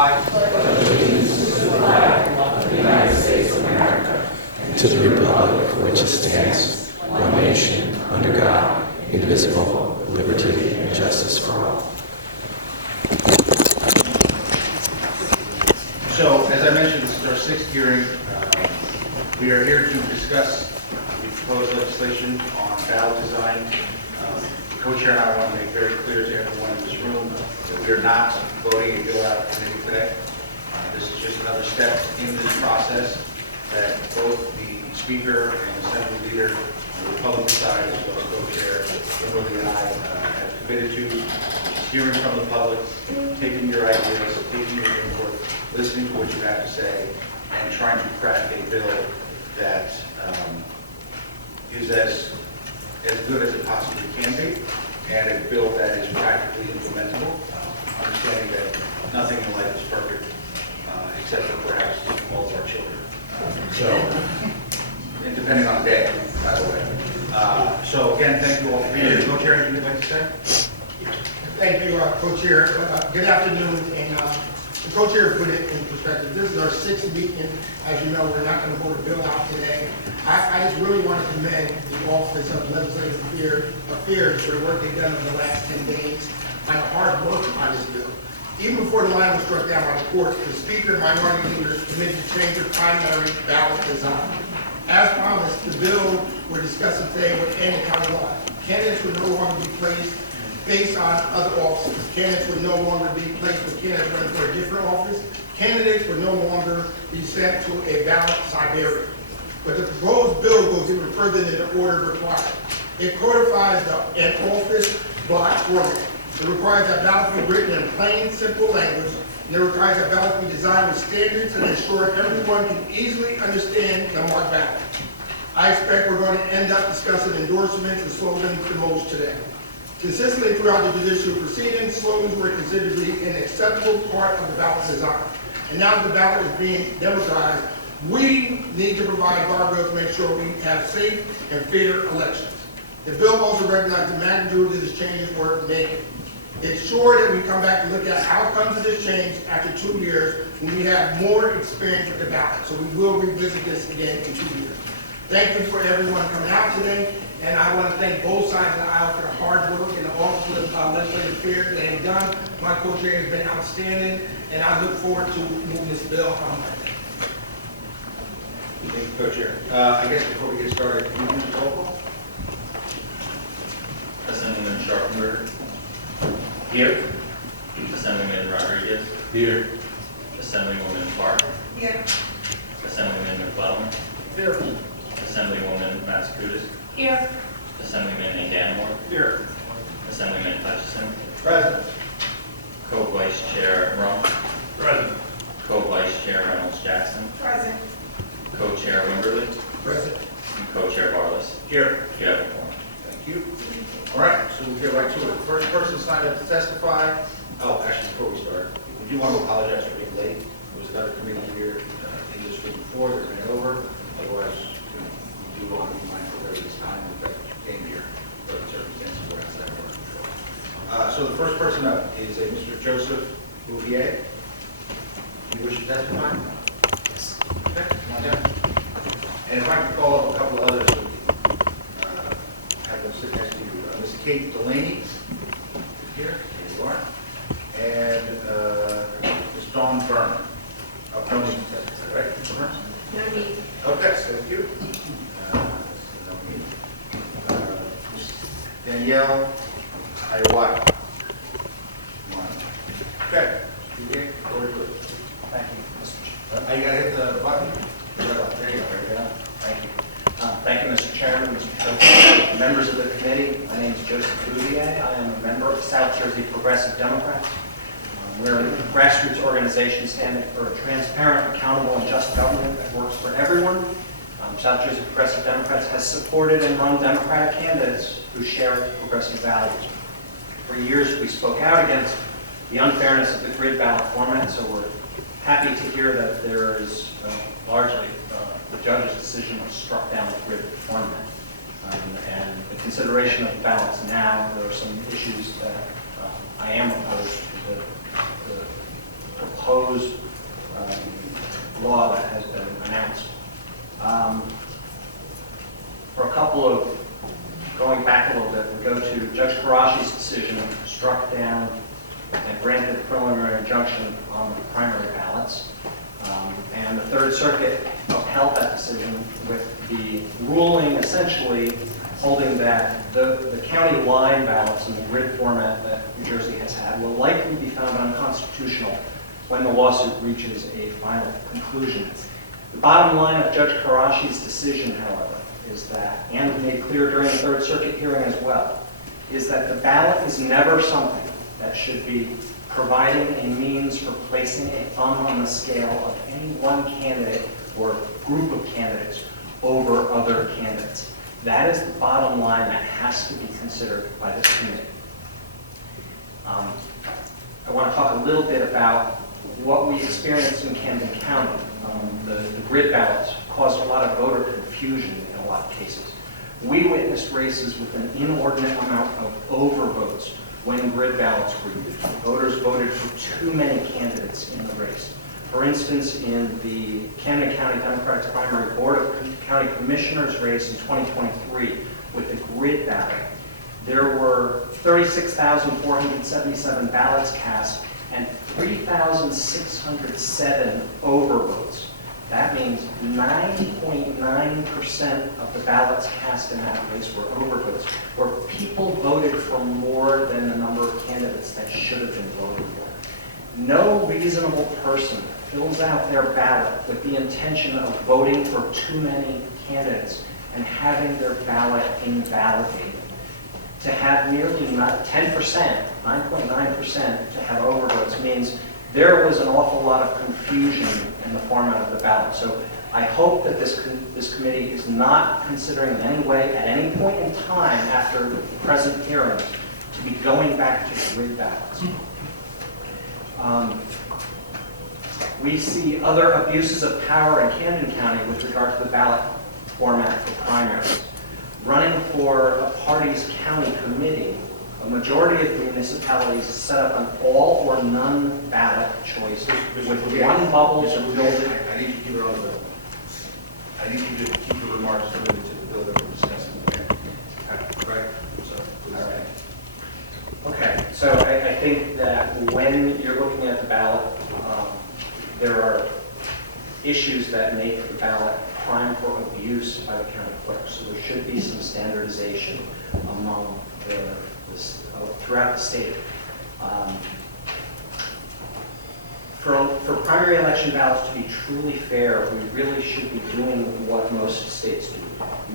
I pledge allegiance to the flag of the United States of America and to the republic for which it stands, one nation, under God, indivisible, with liberty and justice for all. So, as I mentioned, this is our sixth hearing. We are here to discuss the proposed legislation on ballot design. The co-chair and I want to make very clear to everyone in this room that we are not voting a bill out of committee today. This is just another step in this process that both the speaker and assembly leader on the Republican side, as well as co-chair Kimberly and I, have committed to, hearing from the public, taking your ideas, taking your input, listening to what you have to say, and trying to craft a bill that is as good as it possibly can be, and a bill that is practically implementable, understanding that nothing in life is perfect, except for perhaps all of our children. And depending on the day, by the way. So again, thank you all for being here. Co-chair, anything you'd like to say? Thank you, co-chair. Good afternoon, and the co-chair put it in perspective. This is our sixth meeting. As you know, we're not going to vote a bill out today. I just really want to commend the Office of Legislative Affairs for the work they've done over the last 10 days and the hard work on this bill. Even before the line was struck down by the court, the Speaker and minority leaders committed to change the primary ballot design. As promised, the bill we're discussing today would end the county law. Candidates would no longer be placed based on other offices. Candidates would no longer be placed with candidates running for a different office. Candidates would no longer be sent to a ballot Siberia. But the proposed bill goes even further than the order required. It codifies an office block format. It requires that ballots be written in plain, simple language, and it requires that ballots be designed with standards that ensure everyone can easily understand the marked ballot. I expect we're going to end up discussing endorsements and slogans the most today. Consistently throughout the judicial proceedings, slogans were considered to be an acceptable part of the ballot design. And now that the ballot is being democratized, we need to provide guardrails to make sure we have safe and fair elections. The bill also recognizes the magnitude of this change we're making. It's sure that we come back and look at outcomes of this change after 2 years when we have more experience with the ballot. So we will revisit this again in 2 years. Thank you for everyone coming out today. And I want to thank both sides of the aisle for the hard work and the Office of Legislative Affairs they have done. My co-chair has been outstanding, and I look forward to moving this bill on Monday. Thank you, co-chair. I guess before we get started, can you use the roll call? Assemblyman Sharpenberger. Here. Assemblyman Rodriguez. Here. Assemblywoman Park. Here. Assemblyman McClellan. Here. Assemblywoman Massacudas. Here. Assemblyman Danmore. Here. Assemblyman Hutchison. Present. Co-Vice Chair Rump. Present. Co-Vice Chair Reynolds Jackson. Present. Co-Chair Wimberly. Present. And Co-Chair Barless. Here. You have a quorum. Thank you. All right, so we'll get right to it. The first person signed up to testify. Oh, actually, before we start, we do want to apologize for being late. There was another committee here in this week before. They're going over. Otherwise, we do want to be mindful of everybody's time. In fact, you came here for circumstances where outside of our control. So the first person up is a Mr. Joseph Bouvier. Do you wish to testify? Yes. Okay, come on down. And if I could call up a couple of others, have them sit next to you. Ms. Kate Delaney, here you are, and Ms. Dawn Byrne. No need to testify, right? No need. Okay, thank you. Danielle Iwai. Okay. Thank you, Mr. Chairman. You gotta hit the button. There you go. Right there. Thank you. Thank you, Mr. Chairman, Mr. President, members of the committee. My name is Joseph Bouvier. I am a member of the South Jersey Progressive Democrats. We're a grassroots organization standing for a transparent, accountable, and just government that works for everyone. South Jersey Progressive Democrats has supported and run Democratic candidates who share progressive values. For years, we spoke out against the unfairness of the grid ballot format, so we're happy to hear that there is largely the judge's decision was struck down with grid format. And the consideration of the ballots now, there are some issues that I am opposed to the proposed law that has been announced. For a couple of, going back a little bit, we go to Judge Karashi's decision, struck down and granted a preliminary injunction on the primary ballots. And the Third Circuit upheld that decision with the ruling essentially holding that the county line ballots in the grid format that New Jersey has had will likely be found unconstitutional when the lawsuit reaches a final conclusion. The bottom line of Judge Karashi's decision, however, is that, and made clear during the Third Circuit hearing as well, is that the ballot is never something that should be providing a means for placing a thumb on the scale of any one candidate or group of candidates over other candidates. That is the bottom line that has to be considered by this committee. I want to talk a little bit about what we experienced in Camden County. The grid ballots caused a lot of voter confusion in a lot of cases. We witnessed races with an inordinate amount of overvotes when grid ballots were used. Voters voted for too many candidates in the race. For instance, in the Camden County Democrats primary Board of County Commissioners race in 2023 with the grid ballot, there were 36,477 ballots cast and 3,607 overvotes. That means 90.9% of the ballots cast in that race were overvotes, where people voted for more than the number of candidates that should have been voted for. No reasonable person fills out their ballot with the intention of voting for too many candidates and having their ballot invalidated. To have nearly 10%, 9.9% to have overvotes means there was an awful lot of confusion in the format of the ballot. So I hope that this committee is not considering in any way, at any point in time after the present hearing, to be going back to grid ballots. We see other abuses of power in Camden County with regard to the ballot format for primaries. Running for a party's county committee, a majority of municipalities set up an all or none ballot choice with one bubble to build it. I need you to keep it on the bill. I need you to keep your remarks limited to the bill that we're discussing. Right? So, all right. Okay, so I think that when you're looking at the ballot, there are issues that make the ballot prime for abuse by the county clerk. So there should be some standardization among throughout the state. For primary election ballots to be truly fair, we really should be doing what most states do.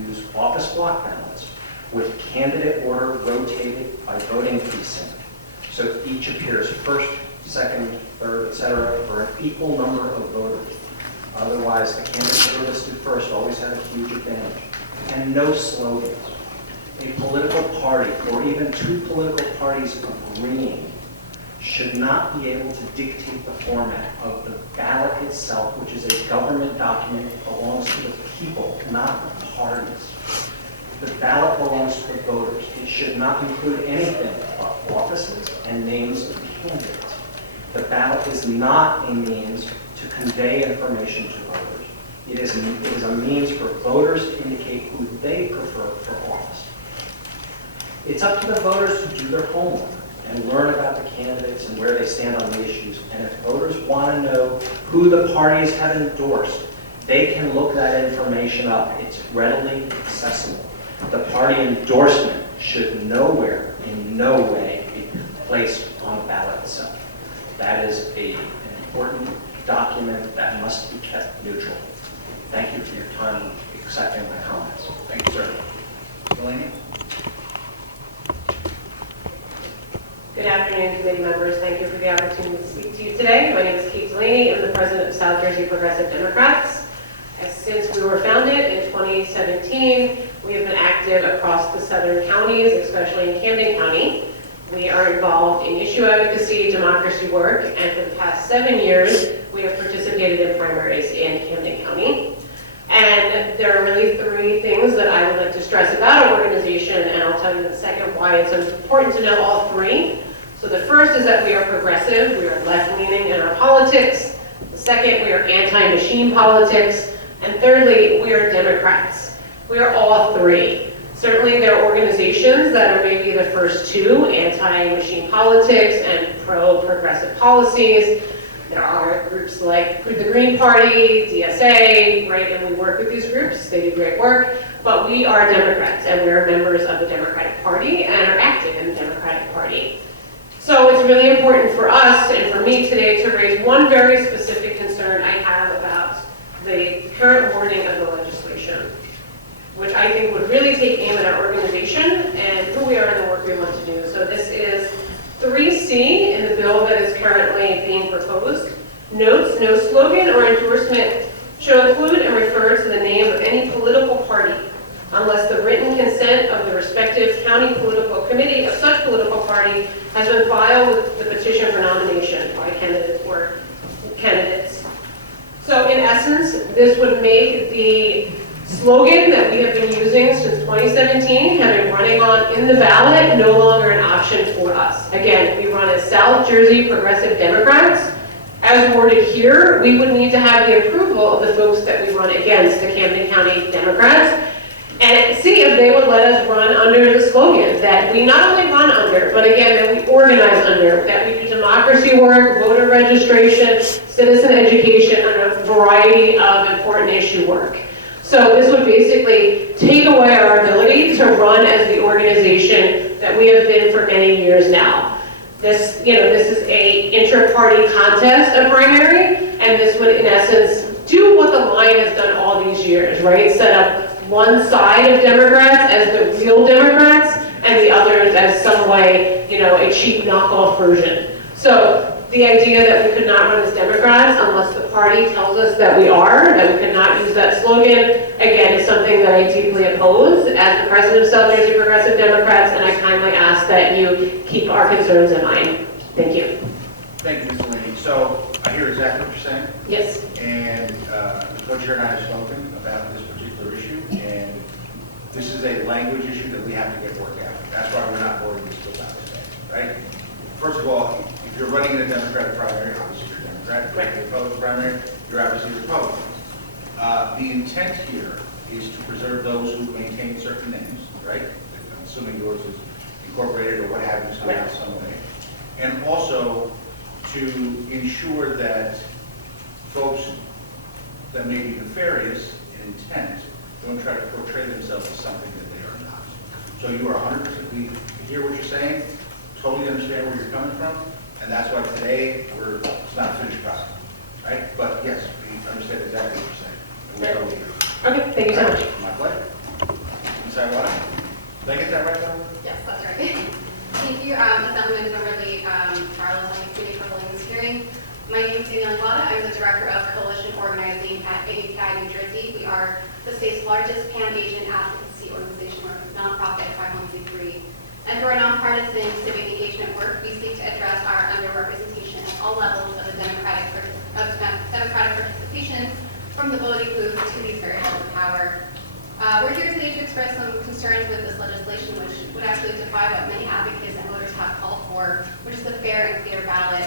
Use office block ballots with candidate order rotated by voting precinct. So each appears first, second, third, etc. for an equal number of voters. Otherwise, the candidates that are listed first always have a huge advantage. And no slogans. A political party, or even two political parties agreeing, should not be able to dictate the format of the ballot itself, which is a government document that belongs to the people, not the parties. The ballot belongs to the voters. It should not include anything but offices and names of candidates. The ballot is not a means to convey information to voters. It is a means for voters to indicate who they prefer for office. It's up to the voters to do their homework and learn about the candidates and where they stand on the issues. And if voters want to know who the parties have endorsed, they can look that information up. It's readily accessible. The party endorsement should nowhere, in no way, be placed on the ballot itself. That is an important document that must be kept neutral. Thank you for your time accepting my comments. Thank you, sir. Delaney? Good afternoon, committee members. Thank you for the opportunity to speak to you today. My name is Kate Delaney. I'm the president of South Jersey Progressive Democrats. Since we were founded in 2017, we have been active across the southern counties, especially in Camden County. We are involved in issue advocacy, democracy work, and for the past 7 years, we have participated in primaries in Camden County. And there are really 3 things that I would like to stress about our organization, and I'll tell you in a second why it's important to know all 3. So the first is that we are progressive, we are left-leaning in our politics. politics. Second, we are anti-machine politics. And thirdly, we are Democrats. We are all three. Certainly there are organizations that are maybe the first two, anti-machine politics and pro-progressive policies. There are groups like the Green Party, DSA, right, and we work with these groups. They do great work, but we are Democrats, and we are members of the Democratic Party and are active in the Democratic Party. So it's really important for us and for me today to raise one very specific concern I have about the current wording of the legislation, which I think would really take aim at our organization and who we are and the work we want to do. So this is 3C in the bill that is currently being proposed. Notes, no slogan or endorsement shall include and refer to the name of any political party unless the written consent of the respective county political committee of such political party has been filed with the petition for nomination by candidates or candidates. So in essence, this would make the slogan that we have been using since 2017, have been running on in the ballot, no longer an option for us. Again, we run as South Jersey Progressive Democrats. As worded here, we would need to have the approval of the folks that we run against, the Camden County Democrats, and see if they would let us run under the slogan that we not only run under, but again, that we organize under, that we do democracy work, voter registration, citizen education, and a variety of important issue work. So this would basically take away our ability to run as the organization that we have been for many years now. This, this is a inter-party contest, a primary, and this would, in essence, do what the line has done all these years, right? Set up one side of Democrats as the real Democrats, and the others as some way, a cheap knockoff version. So the idea that we could not run as Democrats unless the party tells us that we are, that we could not use that slogan, again, is something that I deeply oppose as the president of South Jersey Progressive Democrats, and I kindly ask that you keep our concerns in mind. Thank you. Thank you, Ms. Delaney. So I hear exactly what you're saying, Yes. and the co-chair and I have spoken about this particular issue, and this is a language issue that we have to get worked out. That's why we're not voting this bill out today, right? First of all, if you're running in a Democratic primary, obviously you're Democrat. If you're running in a Republican primary, you're obviously Republican. The intent here is to preserve those who maintain certain names, right? I'm assuming yours is incorporated or what have you, somehow, some way. And also to ensure that folks that may be nefarious in intent don't try to portray themselves as something that they are not. So you are 100%, we hear what you're saying, totally understand where you're coming from, and that's why today it's not a finished product, right? But yes, we understand exactly what you're saying. And we're totally here. Okay, thank you so much. My pleasure. Ms. Aguilar, did I get that right, Tom? Yes, that's right. Thank you, Assemblyman Beverly Charles, on the committee for holding this hearing. My name is Danielle Aguilar. I'm the Director of Coalition Organizing at AUPI New Jersey. We are the state's largest Pan-Asian advocacy organization. We're a nonprofit 501c3. And through our nonpartisan civic engagement work, we seek to address our underrepresentation at all levels of the democratic participation, from the voting booth to these very halls of power. We're here today to express some concerns with this legislation, which would actually defy what many advocates and voters have called for, which is a fair and clear ballot,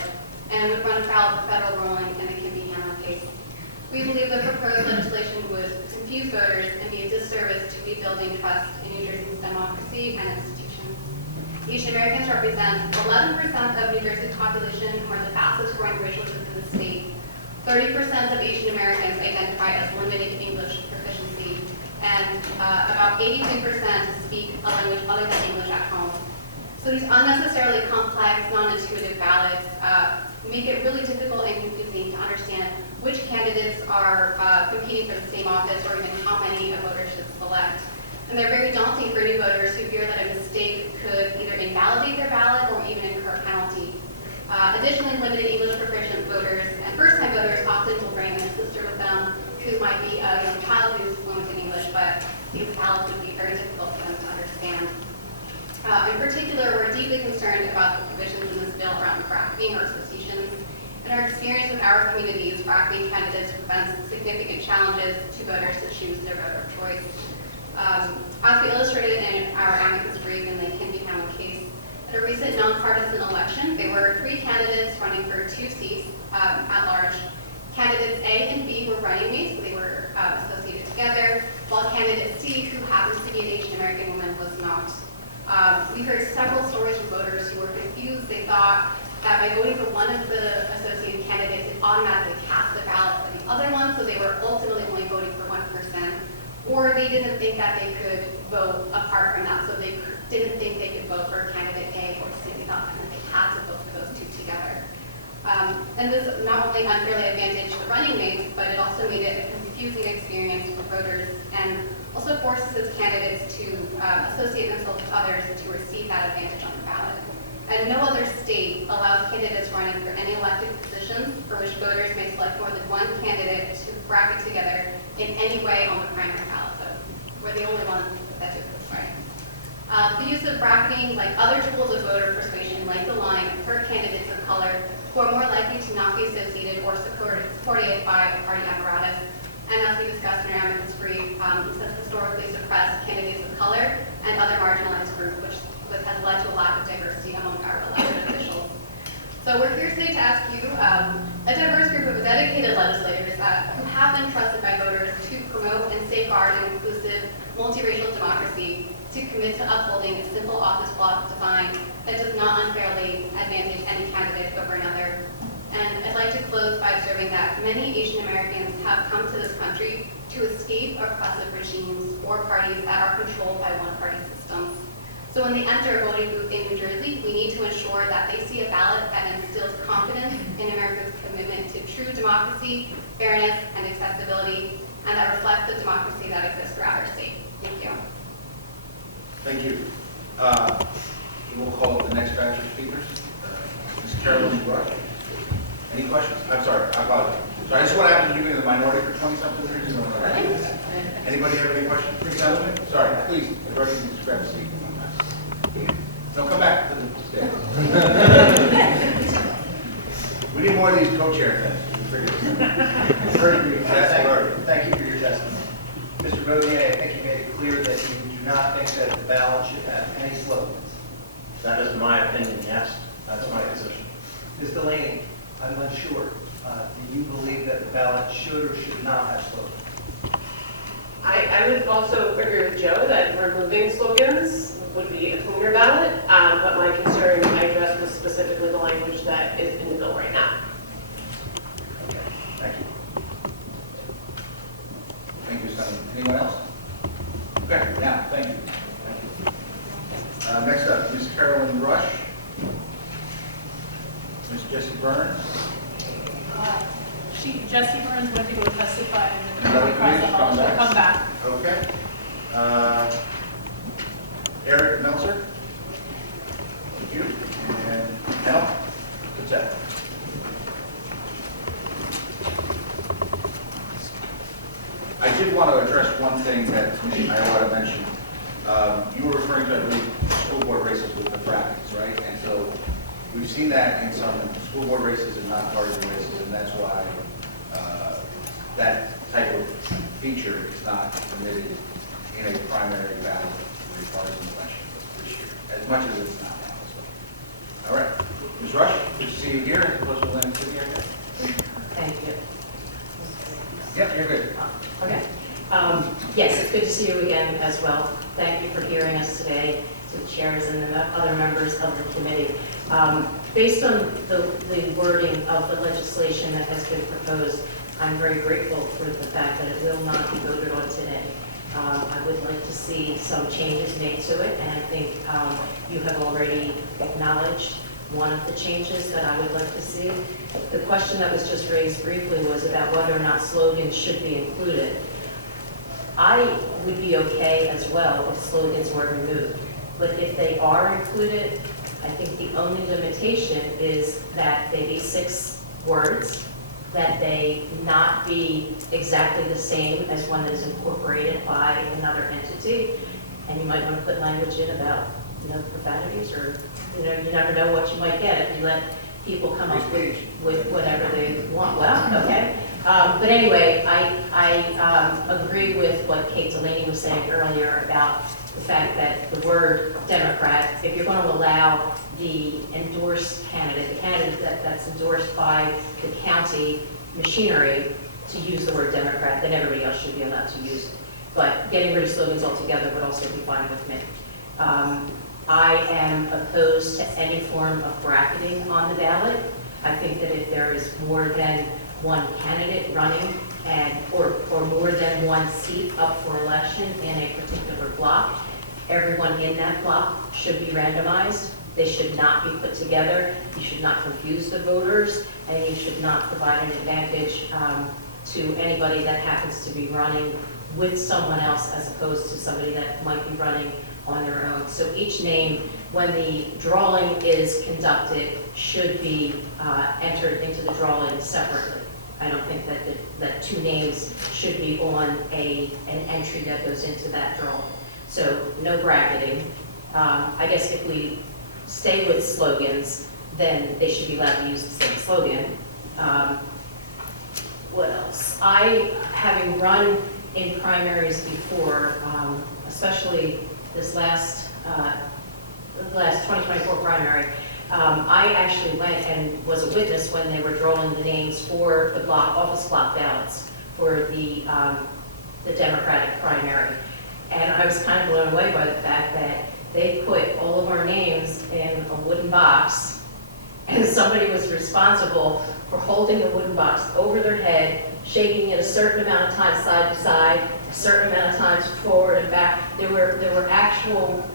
and would run afoul of the federal ruling in the Kimby-Hammer case. We believe the proposed legislation would confuse voters and be a disservice to rebuilding trust in New Jersey's democracy and institutions. Asian Americans represent 11% of New Jersey's population and are the fastest growing racial group in the state. 30% of Asian Americans identify as limited English proficiency, and about 82% speak a language other than English at home. So these unnecessarily complex, non-intuitive ballots make it really difficult and confusing to understand which candidates are competing for the same office, or even how many a voter should select. And they're very daunting for new voters who fear that a mistake could either invalidate their ballot or even incur a penalty. Additionally, limited English proficient voters and first-time voters often will bring their sister with them who might be a young child who's fluent in English, but these ballots would be very difficult for them to understand. In particular, we're deeply concerned about the provisions in this bill around fracking or associations. In our experience with our communities, fracking candidates presents significant challenges to voters to choose their voter of choice. As we illustrated in our amicus brief in the Kimby-Hammer case, At a recent nonpartisan election, there were 3 candidates running for 2 seats at large. Candidates A and B were running mates, so they were associated together, while candidate C, who happens to be an Asian American woman, was not. We heard several stories from voters who were confused. They thought that by voting for one of the associated candidates, it automatically cast the ballot for the other one, so they were ultimately only voting for one person. Or they didn't think that they could vote apart from that, so they didn't think they could vote for candidate A or C. They thought that they had to vote for those 2 together. And this not only unfairly advantaged the running mates, but it also made it a confusing experience for voters and also forces candidates to associate themselves with others to receive that advantage on the ballot. And no other state allows candidates running for any elected positions for which voters may select more than one candidate to bracket together in any way on the primary ballot. So we're the only ones that do this, right? The use of bracketing, like other tools of voter persuasion, like the line, hurt candidates of color who are more likely to not be associated or supported by the party apparatus. And as we discussed in our amicus brief, this has historically suppressed candidates of color and other marginalized groups, which has led to a lack of diversity among our elected officials. So we're here today to ask you, a diverse group of dedicated legislators who have been trusted by voters to promote and safeguard an inclusive, multiracial democracy, to commit to upholding a simple office block design that does not unfairly advantage any candidate over another. And I'd like to close by observing that many Asian Americans have come to this country to escape oppressive regimes or parties that are controlled by one-party systems. So when they enter a voting booth in New Jersey, we need to ensure that they see a ballot that instills confidence in America's commitment to true democracy, fairness, and accessibility, and that reflects the democracy that exists throughout our state. Thank you. Thank you. We will call the next batch of speakers. Ms. Carolyn Rush. Any questions? I'm sorry, I apologize. So I just want to have you in the minority for 20-something years. Anybody have any questions for Councilman? Sorry, please, address the discrepancy. No, come back to the stage. We need more of these co-chair things. Thank you for your testimony. Mr. Bodier, I think you made it clear that you do not think that the ballot should have any slogans. That is my opinion, yes. That's my position. Ms. Delaney, I'm unsure. Do you believe that the ballot should or should not have slogans? I would also agree with Joe that removing slogans would be a cleaner ballot, but my concern I addressed was specifically the language that is in the bill right now. Okay, thank you. Thank you, Senator. Anyone else? Okay, now, thank you. Next up, Ms. Carolyn Rush. Ms. Jessie Burns. Jessie Burns went to go testify in the Another across the please, hall. come She'll back. come back. Okay. Eric Meltzer. Thank you. And Al Patel. I did want to address one thing that Commissioner Iowata mentioned. You were referring to, I believe, school board races with the brackets, right? And so we've seen that in some school board races and nonpartisan races, and that's why that type of feature is not permitted in a primary ballot for a partisan election this year, as much as it's not now. So. All right. Ms. Rush, good to see you here in Coastal Atlantic City. Thank you. Yep, you're good. Okay. Yes, it's good to see you again as well. Thank you for hearing us today, to the chairs and the other members of the committee. Based on the wording of the legislation that has been proposed, I'm very grateful for the fact that it will not be voted on today. I would like to see some changes made to it, and I think you have already acknowledged one of the changes that I would like to see. The question that was just raised briefly was about whether or not slogans should be included. I would be okay as well if slogans were removed, but if they are included, I think the only limitation is that they be 6 words, that they not be exactly the same as one that is incorporated by another entity, and you might want to put language in about, profanities, or, you never know what you might get if you let people come up with whatever they want. Well, okay. But anyway, I agree with what Kate Delaney was saying earlier about the fact that the word Democrat, if you're going to allow the endorsed candidate, the candidate that's endorsed by the county machinery to use the word Democrat, then everybody else should be allowed to use it. But getting rid of slogans altogether would also be fine with me. I am opposed to any form of bracketing on the ballot. I think that if there is more than one candidate running or more than one seat up for election in a particular block, everyone in that block should be randomized. They should not be put together. You should not confuse the voters, and you should not provide an advantage to anybody that happens to be running with someone else as opposed to somebody that might be running on their own. So each name, when the drawing is conducted, should be entered into the drawing separately. I don't think that two names should be on an entry that goes into that drawing. So no bracketing. I guess if we stay with slogans, then they should be allowed to use the same slogan. What else? Having run in primaries before, especially this last 2024 primary, I actually went and was a witness when they were drawing the names for the office block ballots for the Democratic primary. And I was kind of blown away by the fact that they put all of our names in a wooden box, and somebody was responsible for holding the wooden box over their head, shaking it a certain amount of times side to side, a certain amount of times forward and back. There were actual,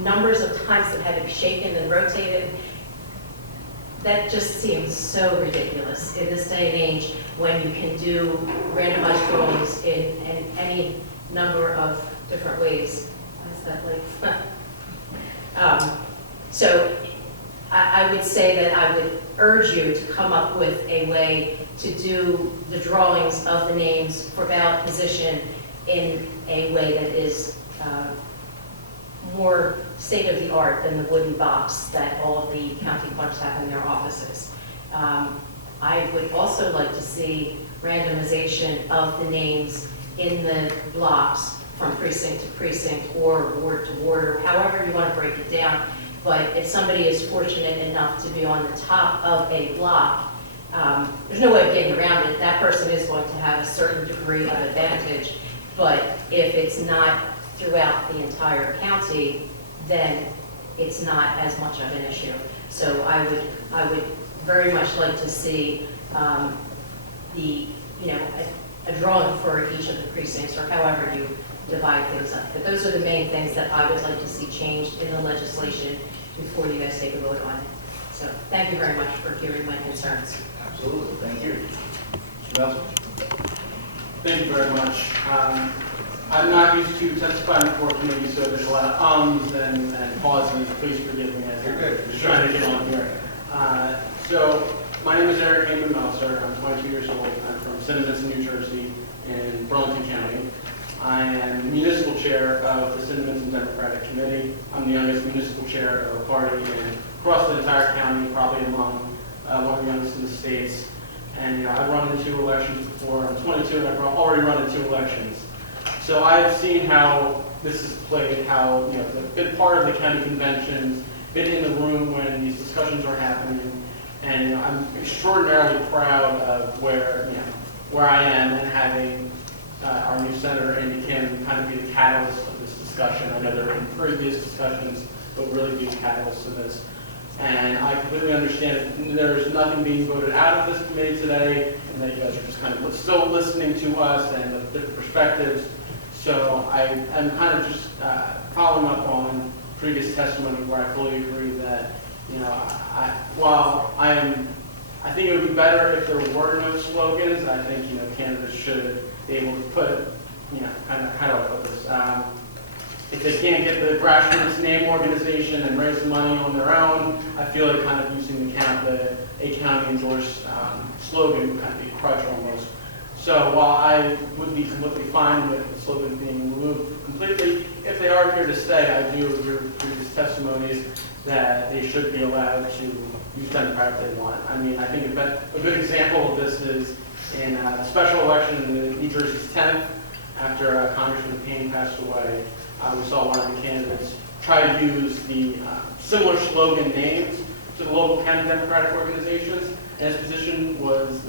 numbers of times that had to be shaken and rotated. That just seems so ridiculous in this day and age when you can do randomized drawings in any number of different ways. Is that like? So I would say that I would urge you to come up with a way to do the drawings of the names for ballot position in a way that is more state-of-the-art than the wooden box that all of the county clerks have in their offices. I would also like to see randomization of the names in the blocks from precinct to precinct or ward to ward, or however you want to break it down. But if somebody is fortunate enough to be on the top of a block, there's no way of getting around it. That person is going to have a certain degree of advantage. But if it's not throughout the entire county, then it's not as much of an issue. So I would very much like to see a drawing for each of the precincts, or however you divide things up. But those are the main things that I would like to see changed in the legislation before you guys take a vote on it. So thank you very much for hearing my concerns. Absolutely, thank you. Mr. Melton? Thank you very much. I'm not used to testifying before committee, so there's a lot of ums and pauses. Please forgive me as You're good. I'm just trying to get on here. So my name is Eric Heyman-Meltzer. I'm 22 years old. I'm from Cinnaminson, New Jersey, in Burlington County. I am the municipal chair of the Cinnaminson Democratic Committee. I'm the youngest municipal chair of a party across the entire county, probably among one of the youngest in the states. And I've run in 2 elections before. I'm 22 and I've already run in 2 elections. So I've seen how this is played, how I've been part of the county conventions, been in the room when these discussions are happening, and I'm extraordinarily proud of where I am and having our new senator Amy Kim kind of be the catalyst of this discussion. I know there have been previous discussions, but really be the catalyst of this. And I completely understand that there's nothing being voted out of this committee today, and that you guys are just kind of still listening to us and the different perspectives. So I am kind of just following up on previous testimony where I fully agree that, I think it would be better if there were no slogans. I think, candidates should be able to put, how do I put this? If they can't get the grassroots name organization and raise the money on their own, I feel like kind of using a county endorsed slogan would kind of be a crutch almost. So while I would be completely fine with the slogan being removed completely, if they are here to stay, I do agree with previous testimonies that they should be allowed to use Democrat if they want. I mean, I think a good example of this is In the special election in New Jersey's 10th, after Congressman Payne passed away, we saw one of the candidates try to use the similar slogan names to the local county Democratic organizations, and his position was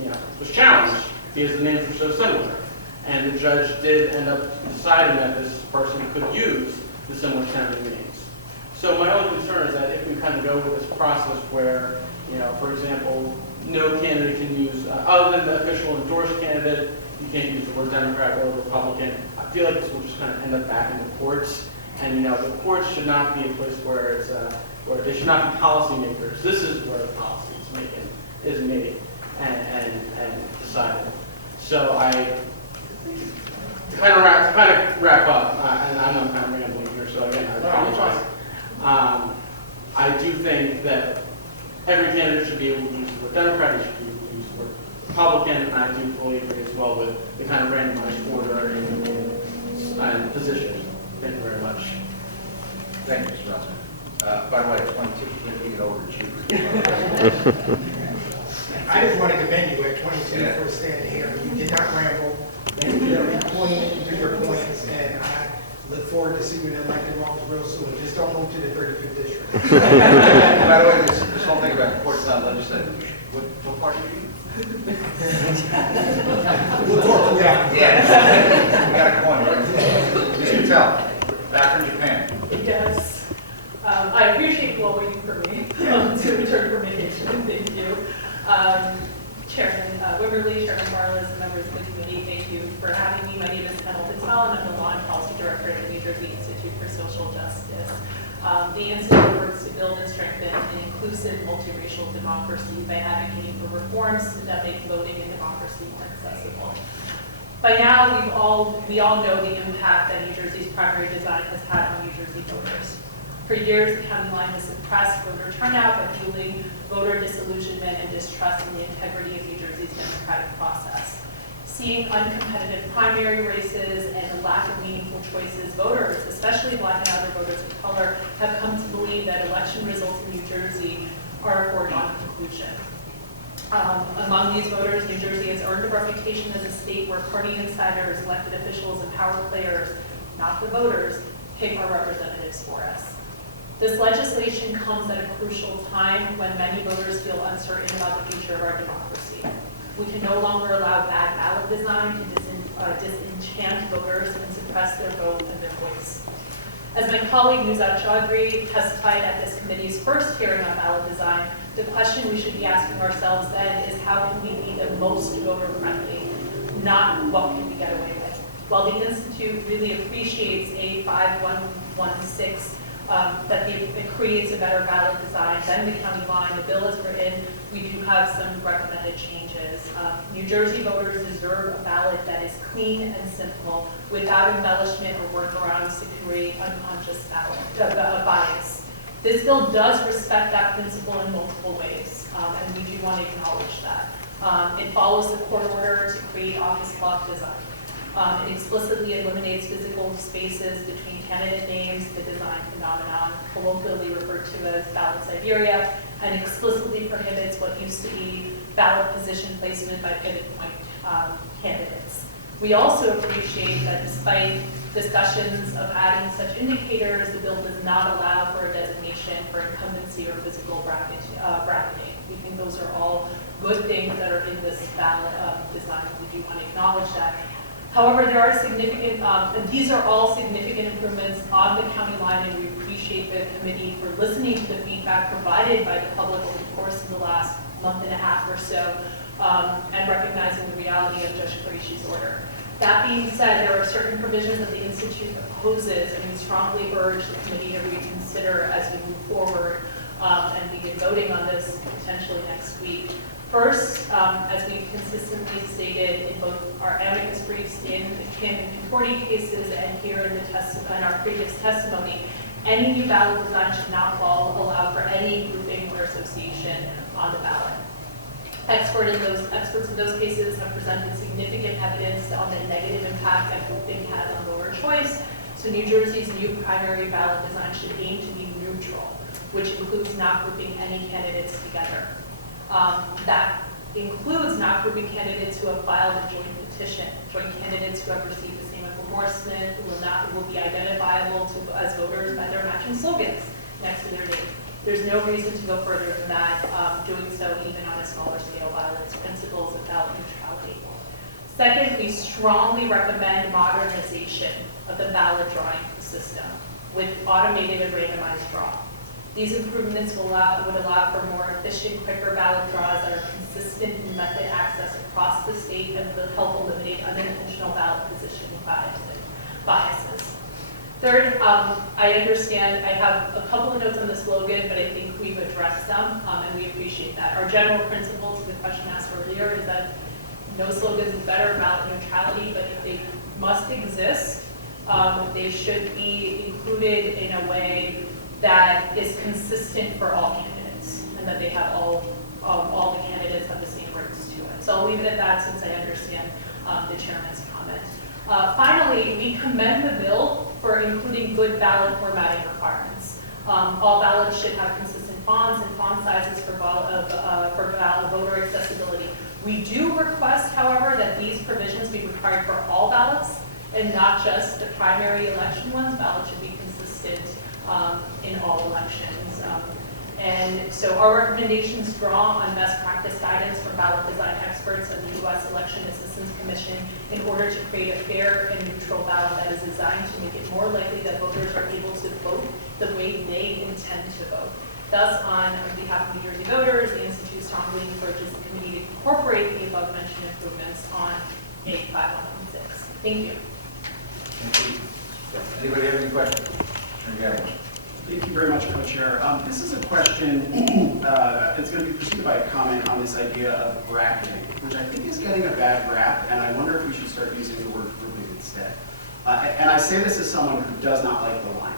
challenged because the names were so similar. And the judge did end up deciding that this person could use the similar sounding names. So my only concern is that if we kind of go with this process where, for example, no candidate can use, other than the official endorsed candidate, you can't use the word Democrat or Republican. I feel like this will just kind of end up back in the courts. And the courts should not be a place where it's where they should not be policymakers. This is where the policy is made and decided. So I kind of wrap up, and I know I'm kind of rambling here. So again, I apologize. I do think that every candidate should be able to use the word Democrat. They should be able to use the word Republican, and I do fully agree as well with the kind of randomized order and position. Thank you very much. Thank you, Mr. Johnson. By the way, 22, you get over to I just want to commend you at 22 for standing here. You did not ramble, and you pointed to your points, and I look forward to seeing you in elected office real soon. Just don't move to the 35th district. By the way, this whole thing about courts not legislative, what party are you? We'll talk to that. Yeah. We got a coin, right? Mr. Patel, back from Japan. Yes. I appreciate you all waiting for me to return from vacation. Thank you. Chairman Wimberly, Chairman Barlas, and members of the committee, thank you for having me. My name is Pendleton Tallon. I'm the Law and Policy Director at the New Jersey Institute for Social Justice. The Institute works to build and strengthen an inclusive multiracial democracy by advocating for reforms that make voting and democracy more accessible. By now, we all know the impact that New Jersey's primary design has had on New Jersey voters. For years, the county line has suppressed voter turnout by fueling voter disillusionment and distrust in the integrity of New Jersey's democratic process. Seeing uncompetitive primary races and the lack of meaningful choices, voters, especially Black and other voters of color, have come to believe that election results in New Jersey are a foregone conclusion. Among these voters, New Jersey has earned a reputation as a state where party insiders, elected officials, and power players, not the voters, pick our representatives for us. This legislation comes at a crucial time when many voters feel uncertain about the future of our democracy. We can no longer allow bad ballot design to disenchant voters and suppress their vote and their voice. As my colleague Nuzat Chaudhry testified at this committee's first hearing on ballot design, the question we should be asking ourselves then is how can we be the most voter-friendly, not what can we get away with. While the Institute really appreciates A5116, that it creates a better ballot design than the county line, the bill is written, we do have some recommended changes. New Jersey voters deserve a ballot that is clean and simple, without embellishment or workarounds to create unconscious bias. This bill does respect that principle in multiple ways, and we do want to acknowledge that. It follows the court order to create office block design. It explicitly eliminates physical spaces between candidate names, the design phenomenon, colloquially referred to as ballot Siberia, and explicitly prohibits what used to be ballot position placement by pivot point candidates. We also appreciate that despite discussions of adding such indicators, the bill does not allow for a designation for incumbency or physical bracketing. We think those are all good things that are in this ballot design. We do want to acknowledge that. However, there are significant, these are all significant improvements on the county line, and we appreciate the committee for listening to the feedback provided by the public over the course of the last month and a half or so, and recognizing the reality of Judge Qureshi's order. That being said, there are certain provisions that the Institute opposes, and we strongly urge the committee to reconsider as we move forward and begin voting on this potentially next week. First, as we've consistently stated in both our amicus briefs in the Conforti cases and here in our previous testimony, any new ballot design should not allow for any grouping or association on the ballot. Experts in those cases have presented significant evidence on the negative impact that grouping has on voter choice. So New Jersey's new primary ballot design should aim to be neutral, which includes not grouping any candidates together. That includes not grouping candidates who have filed a joint petition, joint candidates who have received the same endorsement, who will be identifiable as voters by their matching slogans next to their name. There's no reason to go further than that, doing so even on a smaller scale violates principles of ballot neutrality. Second, we strongly recommend modernization of the ballot drawing system with automated and randomized draw. These improvements would allow for more efficient, quicker ballot draws that are consistent in method access across the state and will help eliminate unintentional ballot position biases. Third, I understand, I have a couple of notes on the slogan, but I think we've addressed them, and we appreciate that. Our general principle to the question asked earlier is that no slogan is better, ballot neutrality, but if they must exist, they should be included in a way that is consistent for all candidates, and that they have all the candidates have the same rights to it. So I'll leave it at that since I understand the chairman's comment. Finally, we commend the bill for including good ballot formatting requirements. All ballots should have consistent fonts and font sizes for ballot voter accessibility. We do request, however, that these provisions be required for all ballots and not just the primary election ones. Ballots should be consistent in all elections. And so our recommendations draw on best practice guidance from ballot design experts and the U.S. Election Assistance Commission in order to create a fair and neutral ballot that is designed to make it more likely that voters are able to vote the way they intend to vote. Thus, on behalf of New Jersey voters, the Institute strongly encourages the committee to incorporate the above-mentioned improvements on A 5116. Thank you. Thank you. Anybody have any questions? Thank you very much, Co-Chair. This is a question that's going to be preceded by a comment on this idea of bracketing, which I think is getting a bad rap, and I wonder if we should start using the word grouping instead. And I say this as someone who does not like the line.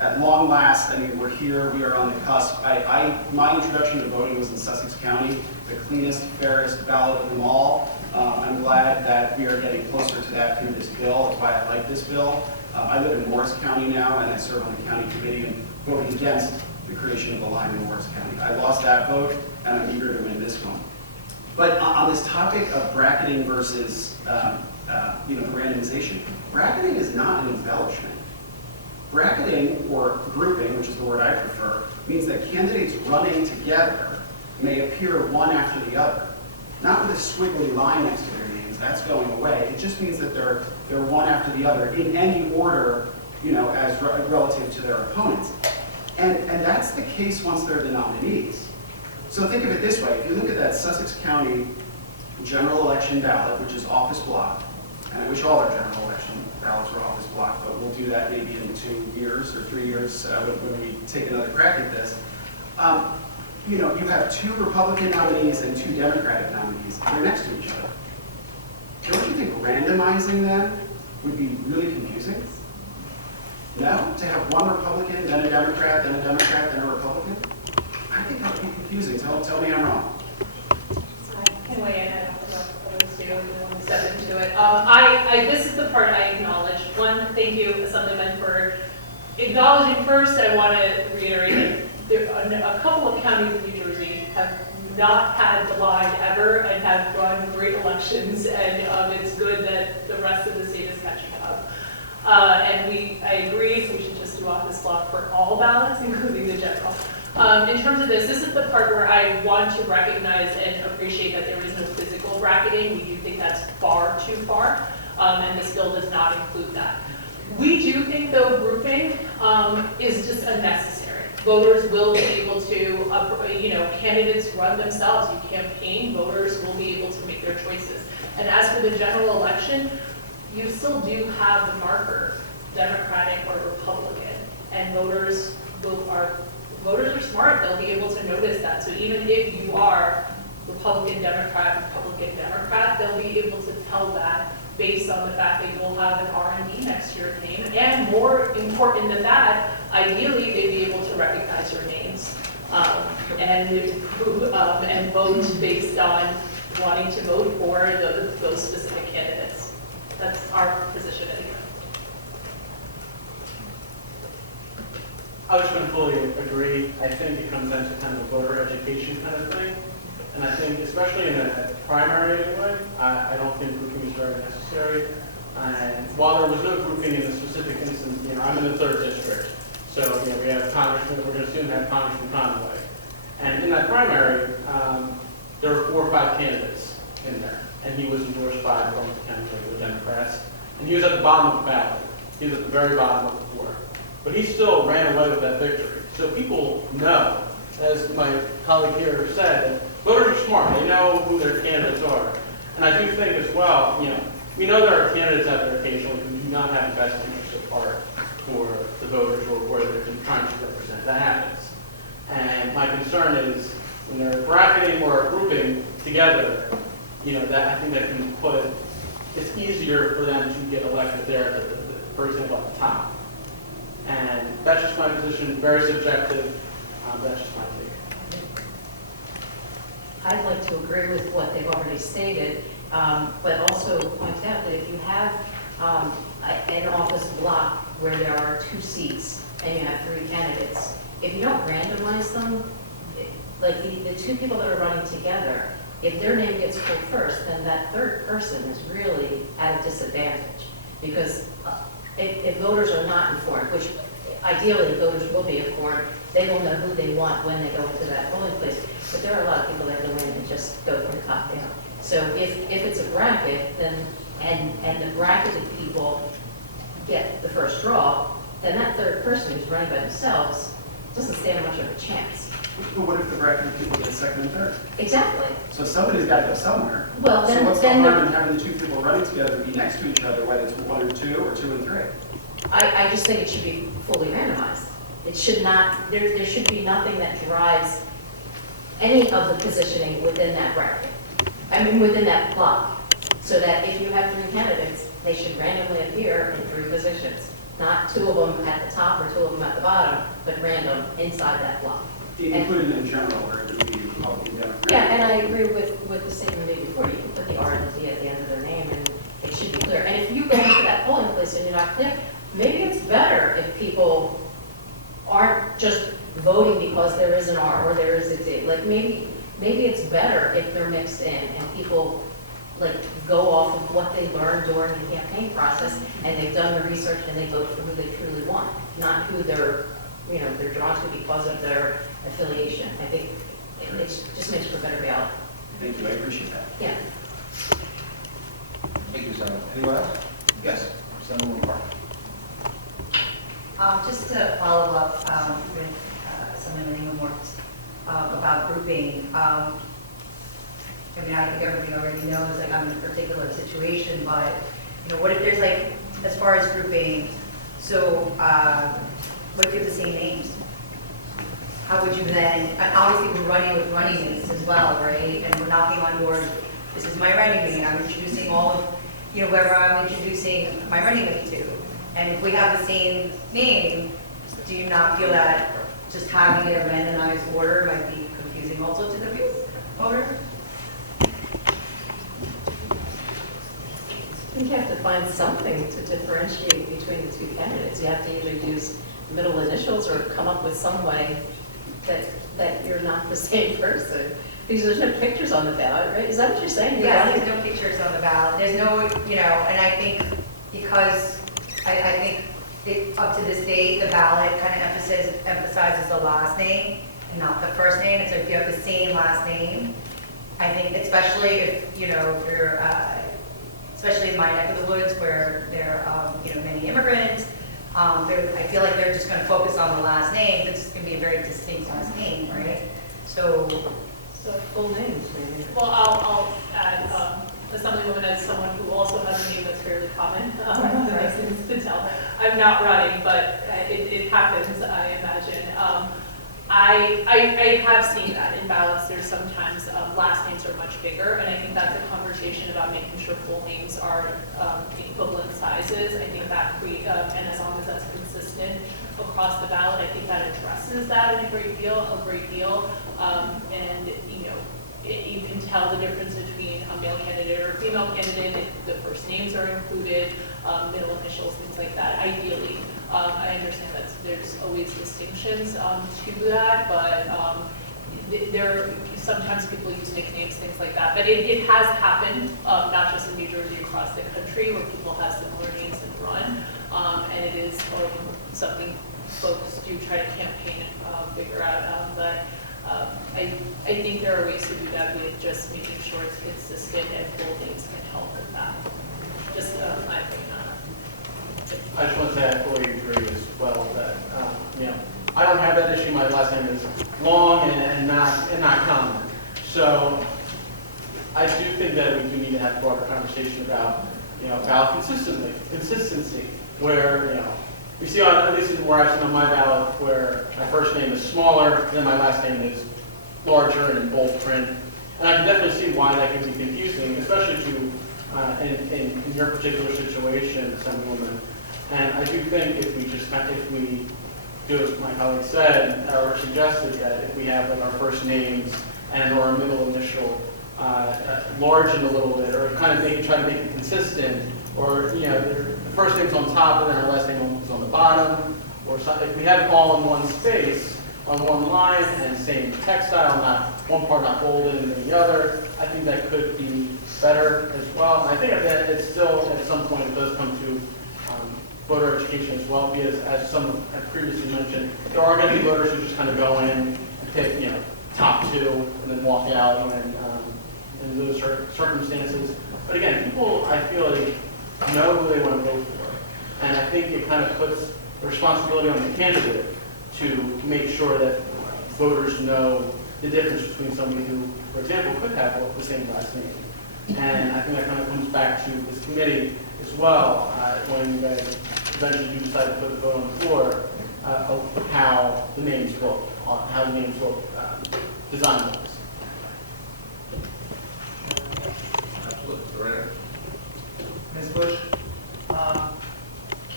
At long last, I mean, we're here, we are on the cusp. My introduction to voting was in Sussex County, the cleanest, fairest ballot of them all. I'm glad that we are getting closer to that through this bill. That's why I like this bill. I live in Morris County now, and I serve on the county committee and voted against the creation of the line in Morris County. I lost that vote, and I'm eager to win this one. But on this topic of bracketing versus the randomization, bracketing is not an embellishment. Bracketing, or grouping, which is the word I prefer, means that candidates running together may appear one after the other, not with a squiggly line next to their names. That's going away. It just means that they're one after the other in any order, as relative to their opponents. And that's the case once they're the nominees. So think of it this way. If you look at that Sussex County general election ballot, which is office block, and I wish all our general election ballots were office block, but we'll do that maybe in 2 years or 3 years when we take another crack at this. You have 2 Republican nominees and 2 Democratic nominees. They're next to each other. Don't you think randomizing them would be really confusing? No? To have one Republican, then a Democrat, then a Democrat, then a Republican? I think that would be confusing. Tell me I'm wrong. I can weigh in. I don't know if those two step into it. This is the part I acknowledge. One, thank you, Assemblyman, for acknowledging first. I want to reiterate that a couple of counties in New Jersey have not had the line ever and have run great elections, and it's good that the rest of the state is catching up. And I agree, so we should just do office block for all ballots, including the general. In terms of this is the part where I want to recognize and appreciate that there is no physical bracketing. We do think that's far too far, and this bill does not include that. We do think, though, grouping is just unnecessary. Voters will be able to, candidates run themselves. You campaign, voters will be able to make their choices. And as for the general election, you still do have the marker, Democratic or Republican, and voters are smart. They'll be able to notice that. So even if you are Republican, Democrat, they'll be able to tell that based on the fact that you'll have an R&D next to your name. And more important than that, ideally, they'd be able to recognize your names and vote based on wanting to vote for those specific candidates. That's our position anyway. I was going to fully agree. I think it comes down to kind of a voter education kind of thing. And I think, especially in a primary anyway, I don't think grouping is very necessary. And while there was no grouping in the specific instance, I'm in the 3rd district. So, we have Congressman, we're going to soon have Congressman Conway. And in that primary, there were 4 or 5 candidates in there. And he was endorsed by the Burlington County League of Democrats. And he was at the bottom of the ballot. He was at the very bottom of the board. But he still ran away with that victory. So people know, as my colleague here said, that voters are smart. They know who their candidates are. And I do think as well, we know there are candidates out there occasionally who do not have the best interests at heart for the voters or where they're trying to represent. That happens. And my concern is when they're bracketing or grouping together, that I think that can put, it's easier for them to get elected there, for example, at the top. And that's just my position, very subjective. That's just my take. I'd like to agree with what they've already stated, but also point out that if you have an office block where there are 2 seats and you have 3 candidates, if you don't randomize them, like the 2 people that are running together, if their name gets pulled first, then that 3rd person is really at a disadvantage. Because if voters are not informed, which ideally voters will be informed, they will know who they want when they go into that polling place. But there are a lot of people that go in and just go from the top down. So if it's a bracket, then and the bracketed people get the first draw, then that 3rd person who's running by themselves doesn't stand much of a chance. But what if the bracketed people get 2nd and 3rd? Exactly. So somebody's got to go somewhere. Well, So then, what's the then harm in having the 2 people running together be next to each other, whether it's 1 and 2 or 2 and 3? I just think it should be fully randomized. It should not, there should be nothing that drives any of the positioning within that bracket. I mean, within that block. So that if you have 3 candidates, they should randomly appear in 3 positions. Not 2 of them at the top or 2 of them at the bottom, but random inside that block. Including in general, where it would be Republican, Democrat. Yeah, and I agree with the statement made before. You can put the R and the D at the end of their name, and it should be clear. And if you go into that polling place and you're not clear, maybe it's better if people aren't just voting because there is an R or there is a D. Like maybe it's better if they're mixed in and people like go off of what they learned during the campaign process and they've done the research and they vote for who they truly want, not who they're drawn to because of their affiliation. I think it just makes for a better ballot. Thank you, I appreciate that. Yeah. Thank you, Senator. Anyone else? Yes, Senator Park. Just to follow up with some of the remarks about grouping. I mean, I think everybody already knows, like, I'm in a particular situation, but, what if there's, like, as far as grouping, so what if you have the same names? How would you then, and obviously we're running with running mates as well, right? And we're knocking on doors, this is my running mate, I'm introducing all of, whoever I'm introducing my running mate to. And if we have the same name, do you not feel that just having it a randomized order might be confusing also to the voter? I think you have to find something to differentiate between the 2 candidates. You have to either use middle initials or come up with some way that you're not the same person. Because there's no pictures on the ballot, right? Is that what you're saying? Yes, there's no pictures on the ballot. There's no, and I think because I think up to this date, the ballot kind of emphasizes the last name and not the first name. And so if you have the same last name, I think especially if you're, especially in my neck of the woods where there are, many immigrants, I feel like they're just going to focus on the last name. It's just going to be a very distinct last name, right? So full names, maybe. Well, I'll add, Assemblywoman, as someone who also has a name that's fairly common, to tell. I'm not running, but it happens, I imagine. I have seen that in ballots. There's sometimes last names are much bigger, and I think that's a conversation about making sure full names are equivalent sizes. I think that and as long as that's consistent across the ballot, I think that addresses that in a great deal. And you can tell the difference between a male candidate or a female candidate if the first names are included, middle initials, things like that. Ideally, I understand that there's always distinctions to that, but sometimes people use nicknames, things like that, but it has happened, not just in New Jersey, across the country, where people have similar names and run, and it is something folks do try to campaign and figure out, but I think there are ways to do that with just making sure it's consistent, and full names can help with that. Just my opinion on it. I just want to say I fully agree as well that, I don't have that issue. My last name is long and not common. So I do think that we do need to have a broader conversation about, ballot consistency, where, we see on, at least where I've seen on my ballot, where my first name is smaller, then my last name is larger and in bold print. And I can definitely see why that can be confusing, especially to, in your particular situation, Assemblywoman. And I do think if we do as my colleague said, or suggested, that if we have like our first names and or a middle initial largened a little bit, or kind of try to make it consistent, or the first name's on top and then our last name is on the bottom, or something. If we have it all in one space, on one line, and same text style, not one part not bolded and the other, I think that could be better as well. And I think that it's still, at some point, it does come to voter education as well, because as some have previously mentioned, there are going to be voters who just kind of go in and pick, top two and then walk out in those circumstances. But again, people, I feel like, know who they want to vote for. And I think it kind of puts the responsibility on the candidate to make sure that voters know the difference between somebody who, for example, could have the same last name. And I think that kind of comes back to this committee as well, when you guys eventually do decide to put the vote on the floor, of how the names will design those. Absolutely. Ms. Bush,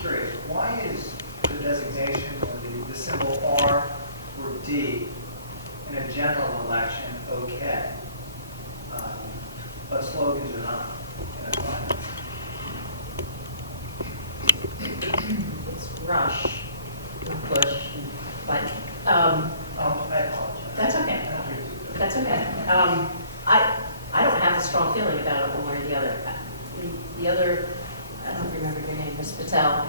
curious, why is the designation of the symbol R or D in a general election okay, but slogans are not in a primary? It's Rush, not Bush, but, I apologize. that's okay. That's okay. I don't have a strong feeling about it one way or the other. The other, I don't remember your name, Ms. Patel,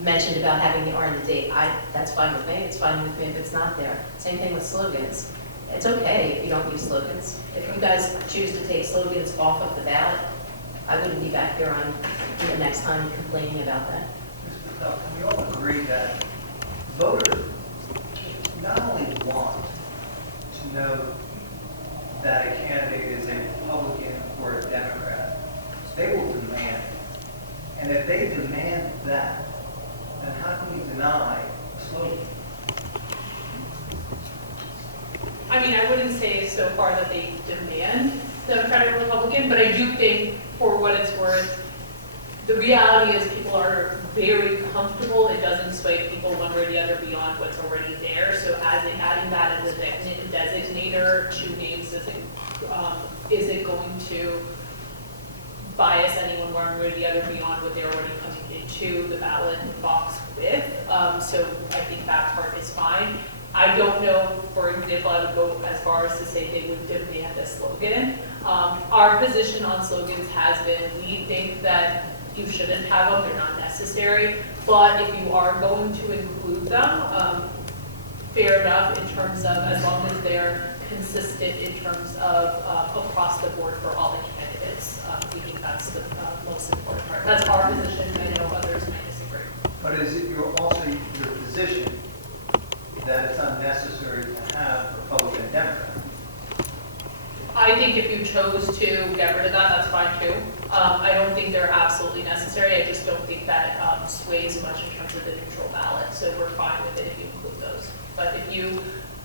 mentioned about having the R and the D. That's fine with me. It's fine with me if it's not there. Same thing with slogans. It's okay if you don't use slogans. If you guys choose to take slogans off of the ballot, I wouldn't be back here on the next time complaining about that. Ms. Patel, can we all agree that voters not only want to know that a candidate is a Republican or a Democrat, they will demand it. And if they demand that, then how can we deny a slogan? I mean, I wouldn't say so far that they demand Democratic or Republican, but I do think, for what it's worth, the reality is people are very comfortable. It doesn't sway people one way or the other beyond what's already there. So adding that as a designator to names isn't going to bias anyone one way or the other beyond what they're already coming into the ballot box with. So I think that part is fine. I don't know, for example, I would go as far as to say they would demand a slogan. Our position on slogans has been, we think that you shouldn't have them, they're not necessary, but if you are going to include them, fair enough in terms of, as long as they're consistent in terms of across the board for all the candidates. We think that's the most important part. That's our position, I know others might disagree. But is it also your position that it's unnecessary to have Republican and Democrat? I think if you chose to get rid of that, that's fine too. I don't think they're absolutely necessary. I just don't think that sways much in terms of the neutral ballot. So we're fine with it if you include those. But if you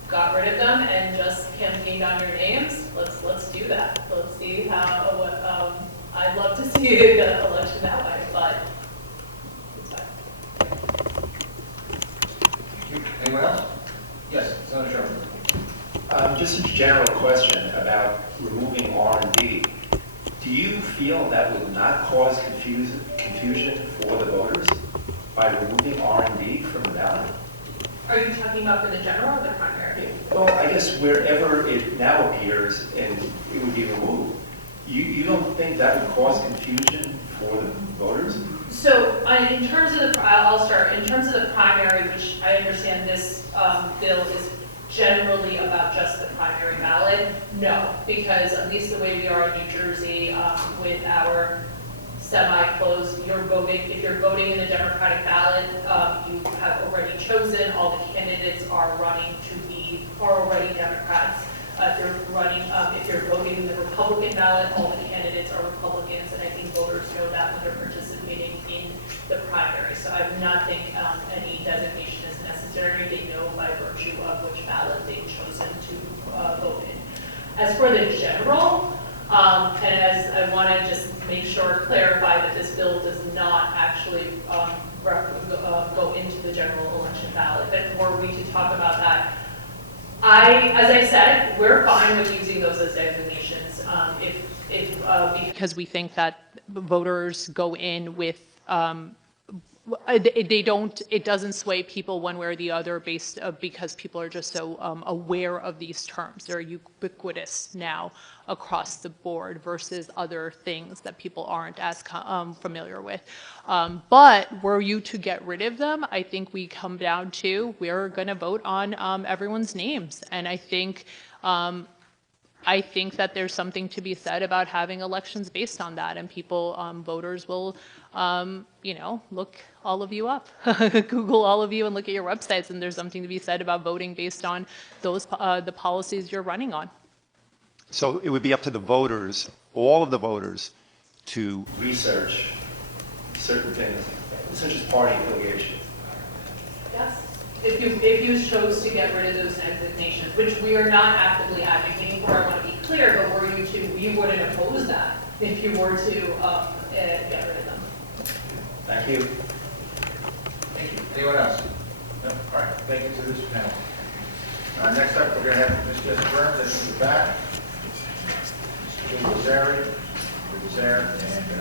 got rid of them and just campaigned on your names, let's do that. Let's see how. I'd love to see the election that way, but it's fine. Anyone else? Yes, Senator Sherman. Just a general question about removing R and D. Do you feel that would not cause confusion for the voters by removing R and D from the ballot? Are you talking about for the general or the primary? Well, I guess wherever it now appears and it would be removed, you don't think that would cause confusion for the voters? So in terms of the, I'll start. In terms of the primary, which I understand this bill is generally about just the primary ballot, no, because at least the way we are in New Jersey with our semi-closed, you're voting, if you're voting in the Democratic ballot, you have already chosen, all the candidates are running are already Democrats. If you're voting in the Republican ballot, all the candidates are Republicans, and I think voters know that when they're participating in the primary. So I do not think any designation is necessary. They know by virtue of which ballot they've chosen to vote in. As for the general, and as I want to just make sure, clarify that this bill does not actually go into the general election ballot. But were we to talk about that, as I said, we're fine with using those as designations because we think that voters go in with it doesn't sway people one way or the other because people are just so aware of these terms. They're ubiquitous now across the board versus other things that people aren't as familiar with. But were you to get rid of them, I think we come down to we're going to vote on everyone's names. And I think that there's something to be said about having elections based on that, and people, voters will, look all of you up, Google all of you and look at your websites, and there's something to be said about voting based on those, the policies you're running on. So it would be up to the voters, all of the voters, to research certain things, such as party affiliation. Yes. If you chose to get rid of those designations, which we are not actively advocating for, I want to be clear, but were you to, we wouldn't oppose that if you were to get rid of them. Thank you. Thank you. Anyone else? No? All right. Thank you to this panel. Next up, we're going to have Ms. Jessica Burns in the back, Mr. Jim Lazare,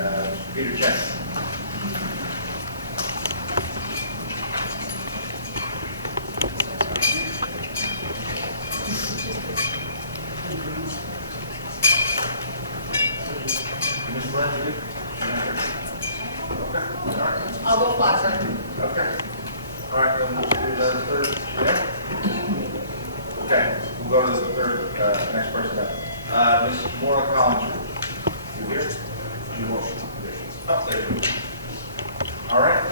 and Peter Jensen. I'll go Plaza. Okay. All right, then we'll do the third. Yeah? Okay, we'll go to the third, next person up. Ms. Maura Collins. You here? You will. Oh, there you go. All right.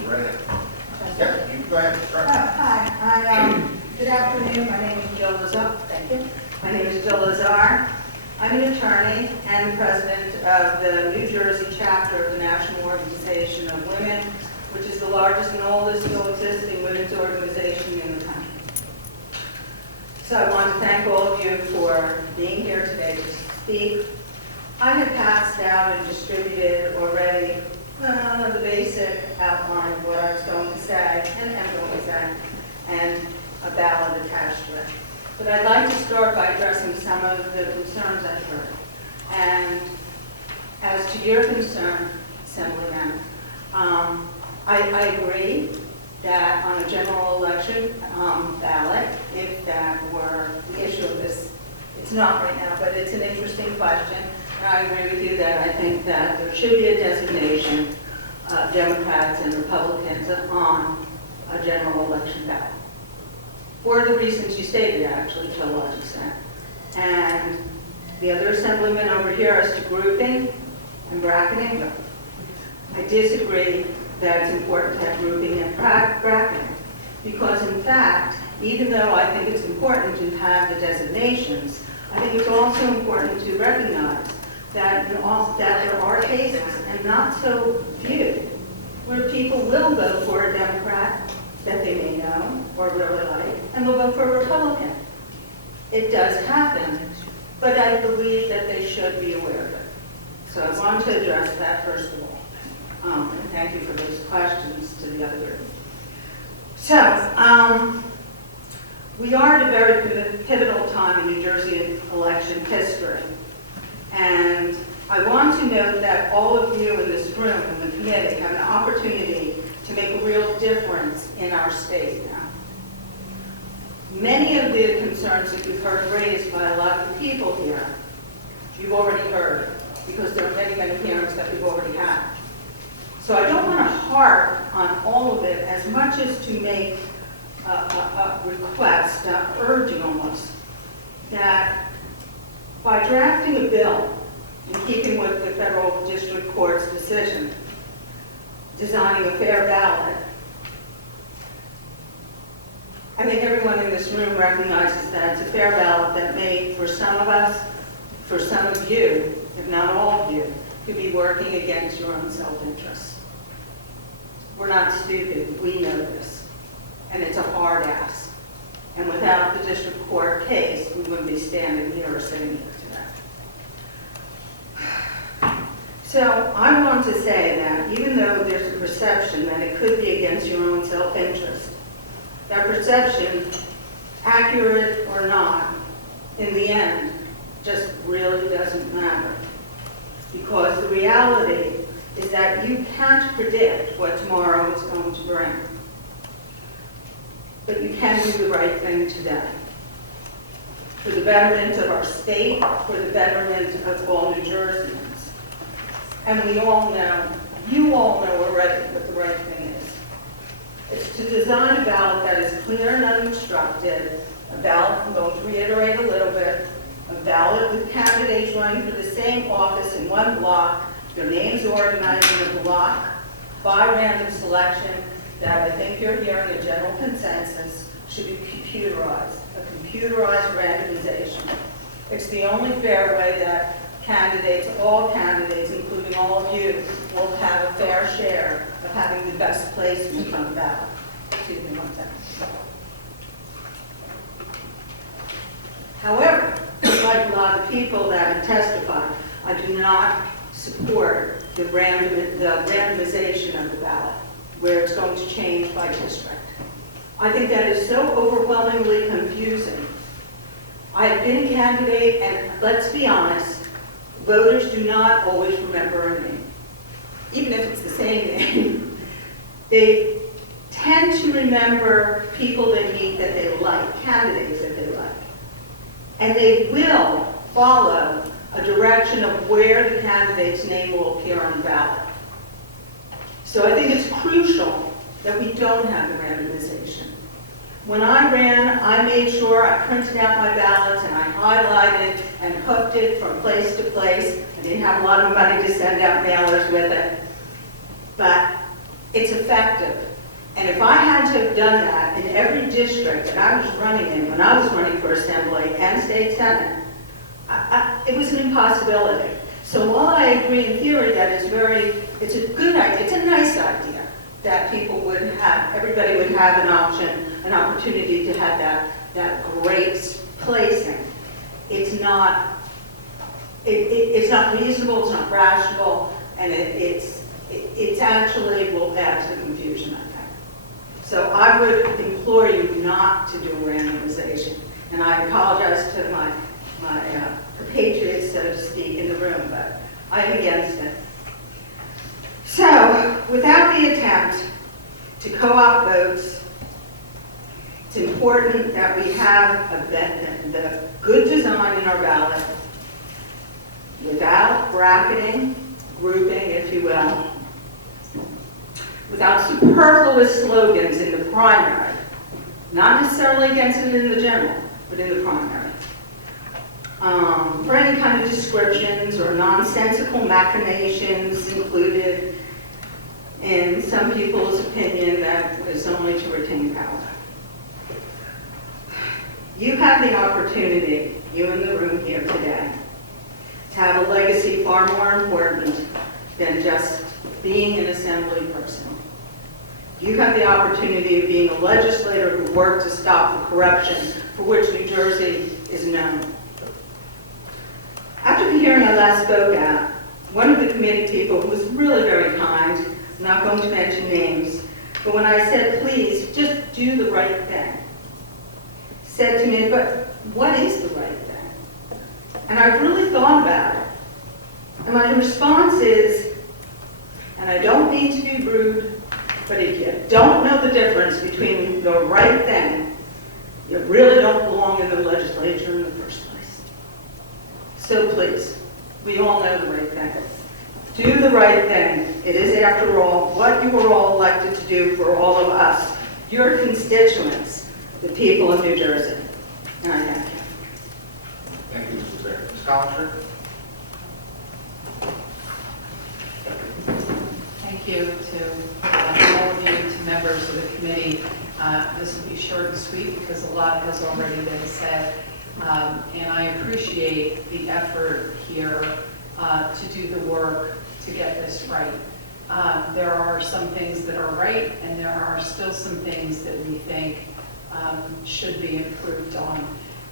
You ready? Yeah, you go ahead and start. Hi, good afternoon. My name is Jill Lazar. Thank you. My name is Jill Lazar. I'm an attorney and president of the New Jersey chapter of the National Organization of Women, which is the largest and oldest still existing women's organization in the country. So I want to thank all of you for being here today to speak. I have passed out and distributed already the basic outline of what I was going to say and am going to say, and a ballot attached to it. But I'd like to start by addressing some of the concerns I've heard. And as to your concern, Assemblyman, I agree that on a general election ballot, if that were the issue of this, it's not right now, but it's an interesting question. And I agree with you that I think that there should be a designation of Democrats and Republicans on a general election ballot. For the reasons you stated, actually, to a large extent. And the other Assemblyman over here as to grouping and bracketing, I disagree that it's important to have grouping and bracketing. Because in fact, even though I think it's important to have the designations, I think it's also important to recognize that there are cases, and not so few, where people will vote for a Democrat that they may know or really like, and will vote for a Republican. It does happen, but I believe that they should be aware of it. So I want to address that first of all. And thank you for those questions to the other group. So, we are at a very pivotal time in New Jersey election history. And I want to note that all of you in this room and the committee have an opportunity to make a real difference in our state now. Many of the concerns that you've heard raised by a lot of the people here, you've already heard, because there are many, many hearings that we've already had. So I don't want to harp on all of it as much as to make a request, urging almost, that by drafting a bill in keeping with the federal district court's decision, designing a fair ballot, I think everyone in this room recognizes that it's a fair ballot that may, for some of us, for some of you, if not all of you, could be working against your own self-interest. We're not stupid, we know this, and it's a hard ask. And without the district court case, we wouldn't be standing here or sitting here today. So I want to say that even though there's a perception that it could be against your own self-interest, that perception, accurate or not, in the end, just really doesn't matter. Because the reality is that you can't predict what tomorrow is going to bring. But you can do the right thing today. For the betterment of our state, for the betterment of all New Jerseyans. And we all know, you all know already what the right thing is. It's to design a ballot that is clear and unobstructed, a ballot, I'm going to reiterate a little bit, a ballot with candidates running for the same office in one block, their names organized in a block, by random selection, that I think you're hearing a general consensus should be computerized, a computerized randomization. It's the only fair way that candidates, all candidates, including all of you, will have a fair share of having the best placement on the ballot. Excuse me one second. However, like a lot of people that have testified, I do not support the randomization of the ballot, where it's going to change by district. I think that is so overwhelmingly confusing. I have been a candidate, and let's be honest, voters do not always remember a name, even if it's the same name. They tend to remember people they meet that they like, candidates that they like. And they will follow a direction of where the candidate's name will appear on the ballot. So I think it's crucial that we don't have the randomization. When I ran, I made sure I printed out my ballots and I highlighted and hooked it from place to place. I didn't have a lot of money to send out mailers with it, but it's effective. And if I had to have done that in every district that I was running in, when I was running for Assembly and State Senate, it was an impossibility. So while I agree in theory that it's a good idea, it's a nice idea that people would have, everybody would have an option, an opportunity to have that great placing. It's not reasonable, it's not rational, and it's actually will add to the confusion, I think. So I would implore you not to do randomization. And I apologize to my compatriots, so to speak, in the room, but I'm against it. So, without the attempt to co-opt votes, it's important that we have the good design in our ballot without bracketing, grouping, if you will, without superfluous slogans in the primary, not necessarily against it in the general, but in the primary. For any kind of descriptions or nonsensical machinations included in some people's opinion that is only to retain power. You have the opportunity, you in the room here today, to have a legacy far more important than just being an assembly person. You have the opportunity of being a legislator who worked to stop the corruption for which New Jersey is known. After the hearing I last spoke at, one of the committee people, who was really very kind, I'm not going to mention names, but when I said, please, just do the right thing, said to me, but what is the right thing? And I really thought about it. And my response is, and I don't mean to be rude, but if you don't know the difference between the right thing, you really don't belong in the legislature in the first place. So please, we all know the right thing. Do the right thing. It is, after all, what you were all elected to do for all of us, your constituents, the people of New Jersey. And I thank you. Thank you, Mrs. Bear. Ms. Collinsworth? Thank you to all of you, to members of the committee. This will be short and sweet because a lot has already been said. And I appreciate the effort here to do the work to get this right. There are some things that are right, and there are still some things that we think should be improved on.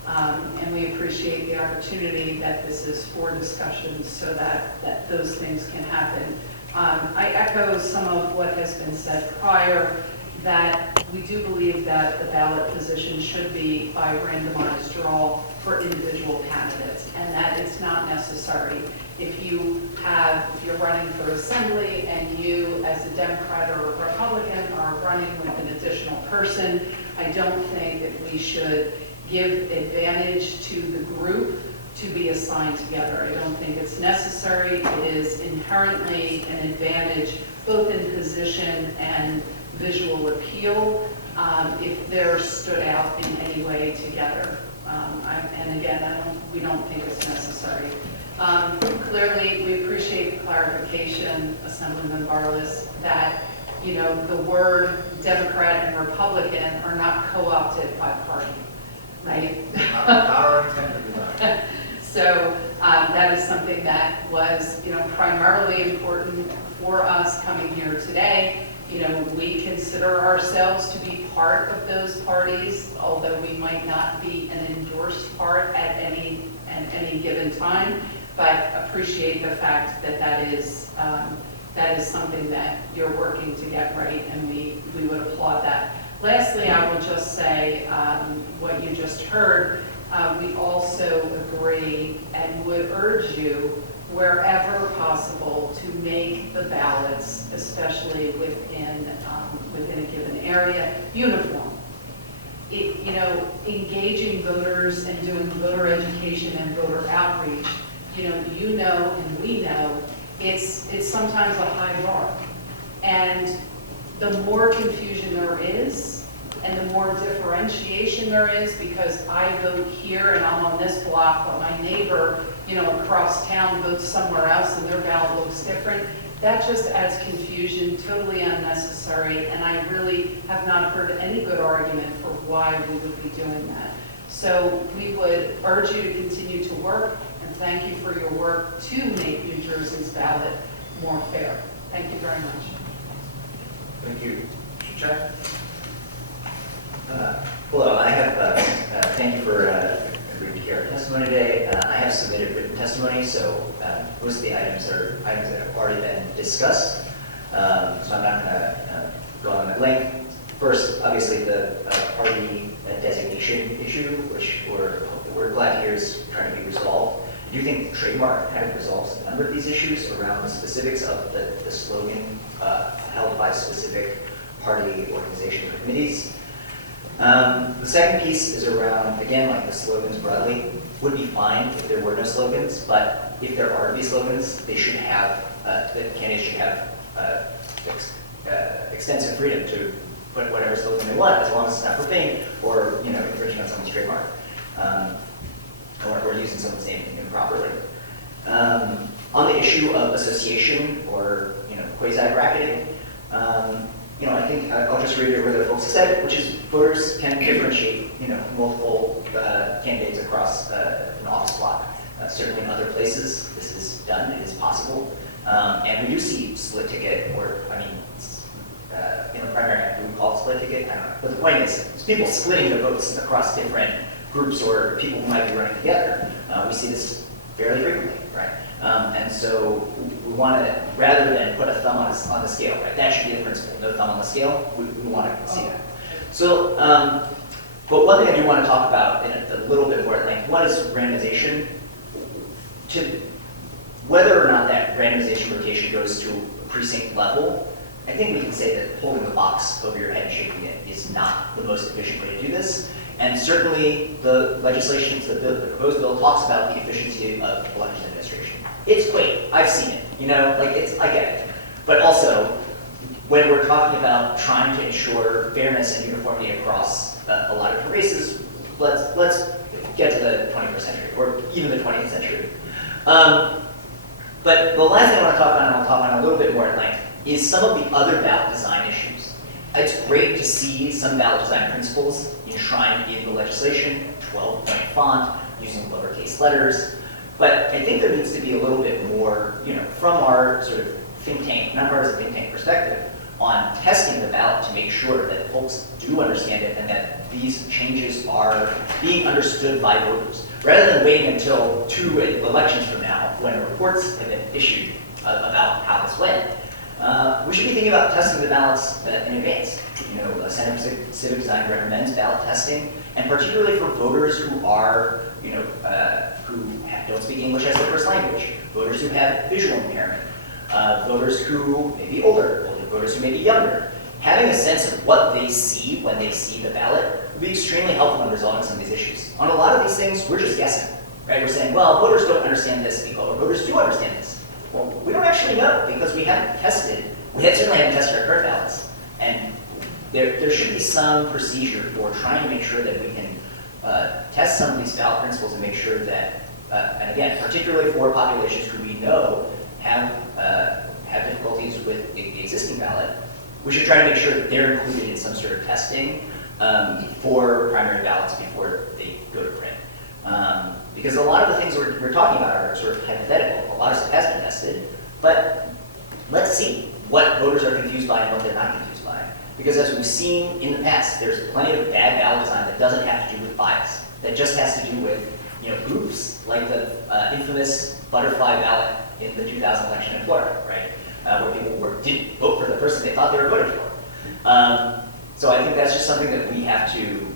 And we appreciate the opportunity that this is for discussion so that those things can happen. I echo some of what has been said prior, that we do believe that the ballot position should be by randomized draw for individual candidates, and that it's not necessary. If you're running for assembly and you, as a Democrat or a Republican, are running with an additional person, I don't think that we should give advantage to the group to be assigned together. I don't think it's necessary. It is inherently an advantage, both in position and visual appeal, if they're stood out in any way together. And again, we don't think it's necessary. Clearly, we appreciate the clarification, Assemblyman Barlas, that the word Democrat and Republican are not co-opted by party, right? Not our intent. So that is something that was, primarily important for us coming here today. We consider ourselves to be part of those parties, although we might not be an endorsed part at any given time, but appreciate the fact that that is something that you're working to get right, and we would applaud that. Lastly, I will just say what you just heard. We also agree and would urge you, wherever possible, to make the ballots, especially within a given area, uniform. Engaging voters and doing voter education and voter outreach, and we know, it's sometimes a high bar. And the more confusion there is, and the more differentiation there is, because I vote here and I'm on this block, but my neighbor, across town votes somewhere else and their ballot looks different, that just adds confusion, totally unnecessary, and I really have not heard any good argument for why we would be doing that. So we would urge you to continue to work, and thank you for your work to make New Jersey's ballot more fair. Thank you very much. Thank you. Mr. Chair? Hello, I have, thank you for agreeing to hear our testimony today. I have submitted written testimony, so most of the items are items that have already been discussed. So I'm not going to go on at length. First, obviously, the party designation issue, which we're glad to hear is trying to be resolved. I do think the trademark kind of resolves a number of these issues around the specifics of the slogan held by specific party organization or committees. The second piece is around, again, like the slogans broadly. Would be fine if there were no slogans, but if there are to be slogans, they should have, the candidates should have extensive freedom to put whatever slogan they want, as long as it's not profane or, infringing on someone's trademark, or using someone's name improperly. On the issue of association or, quasi-bracketing, I think I'll just reiterate what other folks have said, which is voters can differentiate, multiple candidates across an office block. Certainly in other places, this is done, it is possible. And we do see split ticket, or, primary, we would call it split ticket, I don't know. But the point is people splitting their votes across different groups or people who might be running together. We see this fairly frequently, right? And so we want to, rather than put a thumb on the scale, right? That should be the principle. No thumb on the scale. We want to see that. So, but one thing I do want to talk about in a little bit more at length. One is randomization. Whether or not that randomization rotation goes to a precinct level, I think we can say that holding the box over your head and shaking it is not the most efficient way to do this. And certainly the legislation, the proposed bill talks about the efficiency of elections administration. It's great, I've seen it, you know, like I get it. But also, when we're talking about trying to ensure fairness and uniformity across a lot of different races, let's get to the 21st century, or even the 20th century. But the last thing I want to talk about, and I'll talk on a little bit more at length, is some of the other ballot design issues. It's great to see some ballot design principles enshrined in the legislation, 12-point font, using lowercase letters, but I think there needs to be a little bit more, you know, from our sort of think tank, nonpartisan think tank perspective, on testing the ballot to make sure that folks do understand it and that these changes are being understood by voters. Rather than waiting until 2 elections from now, when reports have been issued about how this went, we should be thinking about testing the ballots in advance. You know, the Center for Civic Design recommends ballot testing, and particularly for voters who are, you know, don't speak English as their first language, voters who have visual impairment, voters who may be older, voters who may be younger. Having a sense of what they see when they see the ballot would be extremely helpful in resolving some of these issues. On a lot of these things, we're just guessing, right? We're saying, well, voters don't understand this, or voters do understand this. Well, we don't actually know because we haven't tested, certainly haven't tested our current ballots. And there should be some procedure for trying to make sure that we can test some of these ballot principles and make sure that, and again, particularly for populations who we know have difficulties with the existing ballot, we should try to make sure that they're included in some sort of testing for primary ballots before they go to print. Because a lot of the things we're talking about are sort of hypothetical. A lot of stuff has been tested, but let's see what voters are confused by and what they're not confused by. Because as we've seen in the past, there's plenty of bad ballot design that doesn't have to do with bias, that just has to do with, you know, groups like the infamous butterfly ballot in the 2000 election in Florida, right? Where people didn't vote for the person they thought they were voting for. So I think that's just something that we have to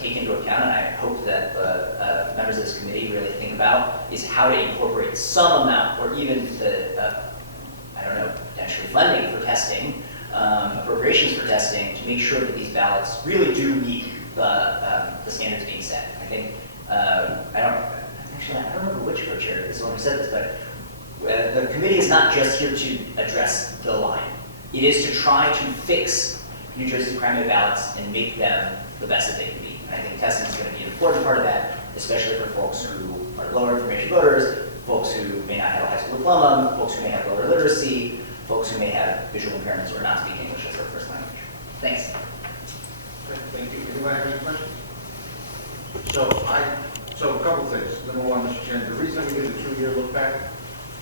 take into account, and I hope that members of this committee really think about is how to incorporate some amount, or even the, I don't know, potentially funding for testing, appropriations for testing, to make sure that these ballots really do meet the standards being set. I think, I don't remember which co-chair is the one who said this, but the committee is not just here to address the line. It is to try to fix New Jersey primary ballots and make them the best that they can be. And I think testing is going to be an important part of that, especially for folks who are lower information voters, folks who may not have a high school diploma, folks who may have lower literacy, folks who may have visual impairments or not speak English as their first language. Thanks. Thank you. Anyone have any questions? So a couple things. Number one, Mr. Chairman, the reason we did the 2-year look back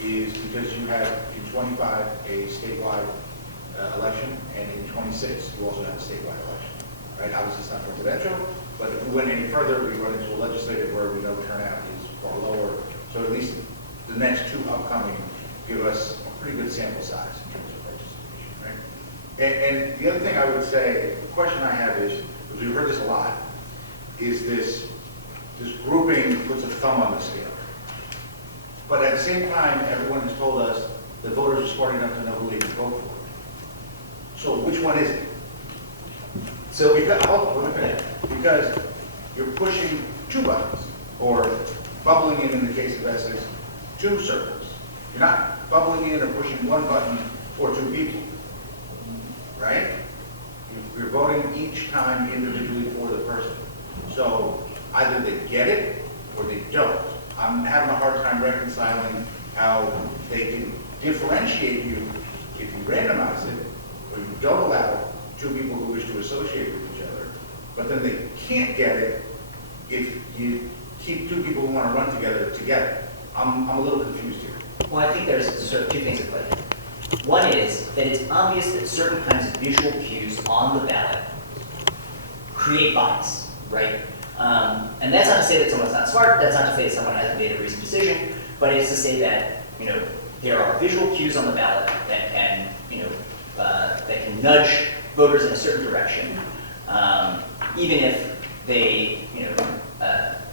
is because you have in 25 a statewide election, and in 26 you also have a statewide election. Right? Obviously, it's not presidential, but if we went any further, we run into a legislative where we know turnout is far lower. So at least the next 2 upcoming give us a pretty good sample size in terms of participation. Right? And the other thing I would say, the question I have is, because we've heard this a lot, is this grouping puts a thumb on the scale. But at the same time, everyone has told us that voters are smart enough to know who they can vote for. So which one is it? So because you're pushing 2 buttons, or bubbling in the case of Essex, 2 circles. You're not bubbling in or pushing 1 button for 2 people, right? You're voting each time individually for the person. So either they get it or they don't. I'm having a hard time reconciling how they can differentiate you if you randomize it, or you don't allow 2 people who wish to associate with each other, but then they can't get it if you keep 2 people who want to run together. I'm a little confused here. Well, I think there's sort of 2 things at play. One is that it's obvious that certain kinds of visual cues on the ballot create bias, right? And that's not to say that someone's not smart, that's not to say that someone hasn't made a recent decision, but it's to say that, you know, there are visual cues on the ballot that can, you know, that can nudge voters in a certain direction, even if they, you know,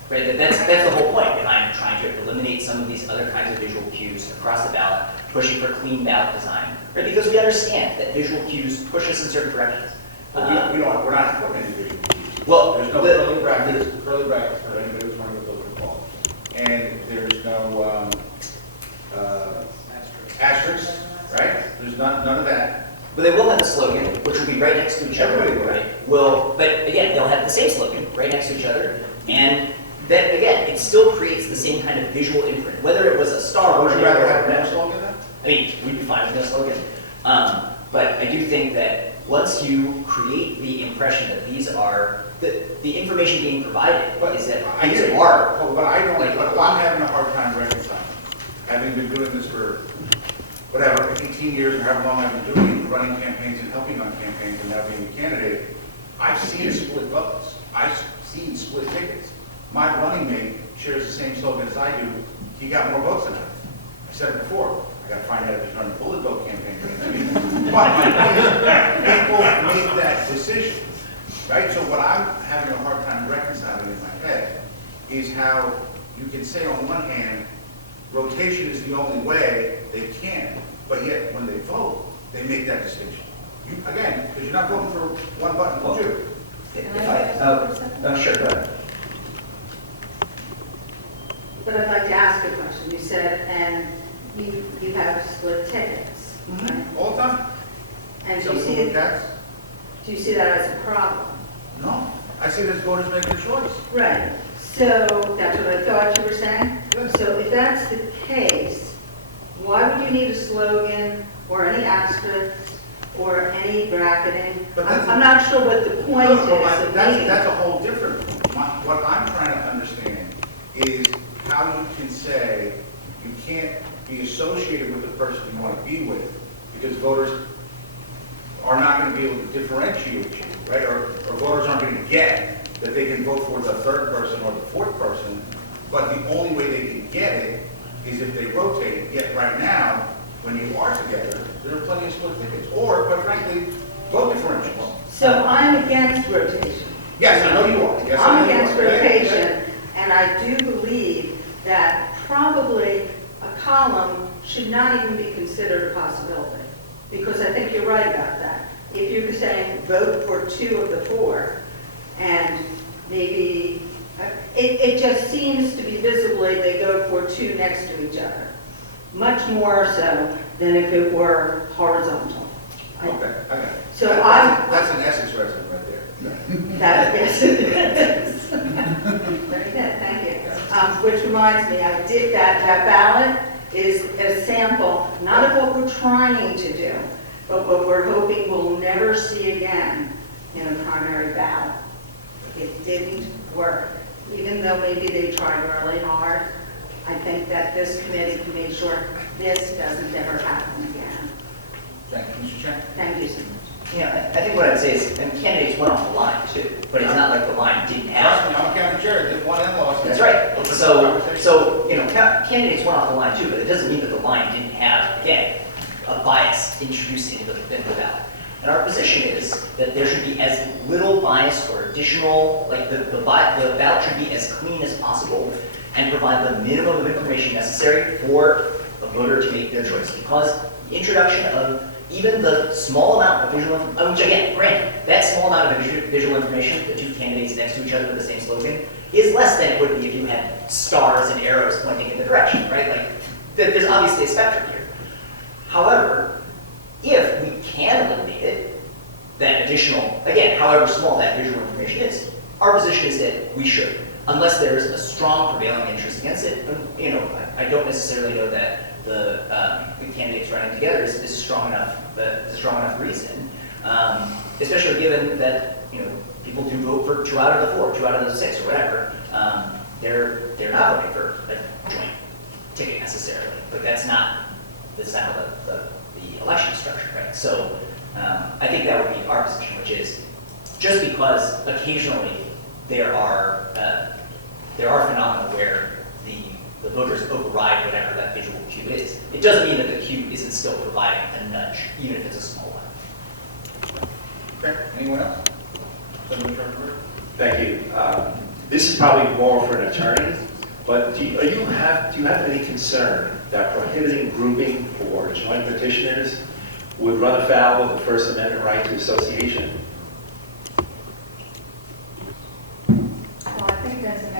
Right? That's the whole point behind trying to eliminate some of these other kinds of visual cues across the ballot, pushing for clean ballot design, right? Because we understand that visual cues push us in certain directions. We're not putting any visual cues. Well, There's no curly brackets for anybody who's running with those balls. And there's no asterisks, right? There's none of that. But they will have a slogan, which will be right next to each other, right? But again, they'll have the same slogan right next to each other, and that again, it still creates the same kind of visual imprint, whether it was a star. Would you rather have no slogan then? I mean, we'd be fine with no slogan, but I do think that once you create the impression that these are the information being provided is that these are. But I don't. But I'm having a hard time reconciling. Having been doing this for whatever, 18 years or however long I've been doing it, running campaigns and helping on campaigns and now being a candidate, I've seen split votes. I've seen split tickets. My running mate shares the same slogan as I do. He got more votes than I. I said it before. I got to find out if he's running a bullet vote campaign for next week. But my point is, people make that decision, right? So what I'm having a hard time reconciling in my head is how you can say on one hand, rotation is the only way they can, but yet when they vote, they make that distinction. Again, because you're not voting for one button for two. Sure, go ahead. But I'd like to ask a question. You said, and you have split tickets, right? All the time. And do Some you see people that? Do you see that as a problem? No. I see that voters make a choice. Right. So that's what I thought you were saying? Yes. So if that's the case, why would you need a slogan or any asterisks or any bracketing? I'm not sure what the point is of needing. That's a whole different. What I'm trying to understand is how you can say you can't be associated with the person you want to be with because voters are not going to be able to differentiate you, right? Or voters aren't going to get that they can vote for the third person or the fourth person, but the only way they can get it is if they rotate. Yet right now, when you are together, there are plenty of split tickets, or, quite frankly, vote differentials. So I'm against rotation. Yes, I know you are. Yes, I'm I know you against are. rotation, and I do believe that probably a column should not even be considered a possibility, because I think you're right about that. If you're saying vote for 2 of the 4, and maybe, it just seems to be visibly they go for 2 next to each other, much more so than if it were horizontal. Okay. So that's an Essex resident right there. Yes, it is. Very good, thank you. Which reminds me, I did that ballot is a sample, not of what we're trying to do, but what we're hoping we'll never see again in a primary ballot. It didn't work. Even though maybe they tried really hard, I think that this committee can make sure this doesn't ever happen again. Thank you, Mr. Chairman. Thank you so much. Yeah, I think what I'd say is, and candidates went off the line too, but it's not like the line didn't happen. Trust me, I'm a county chair, did one and lost. That's right. So candidates went off the line too, but it doesn't mean that the line didn't have, again, a bias introduced into the ballot. And our position is that there should be as little bias or additional, like the ballot should be as clean as possible and provide the minimum of information necessary for a voter to make their choice. Because the introduction of even the small amount of visual information, which again, granted, that small amount of visual information, the 2 candidates next to each other with the same slogan, is less than it would be if you had stars and arrows pointing in the direction, right? Like, there's obviously a spectrum here. However, if we can eliminate it, that additional, again, however small that visual information is, our position is that we should, unless there is a strong prevailing interest against it. And, I don't necessarily know that the candidates running together is a strong enough reason, especially given that people do vote for 2 out of the 4, 2 out of the 6, or whatever. They're not voting for a joint ticket necessarily, but that's not how the election is structured, right? So I think that would be our position, which is just because occasionally there are phenomena where the voters override whatever that visual cue is, it doesn't mean that the cue isn't still providing a nudge, even if it's a small one. Okay, anyone else? Thank you. this is probably more for an attorney, but do you have any concern that prohibiting grouping for joint petitioners would run afoul of the First Amendment right to association? Well, I think that's an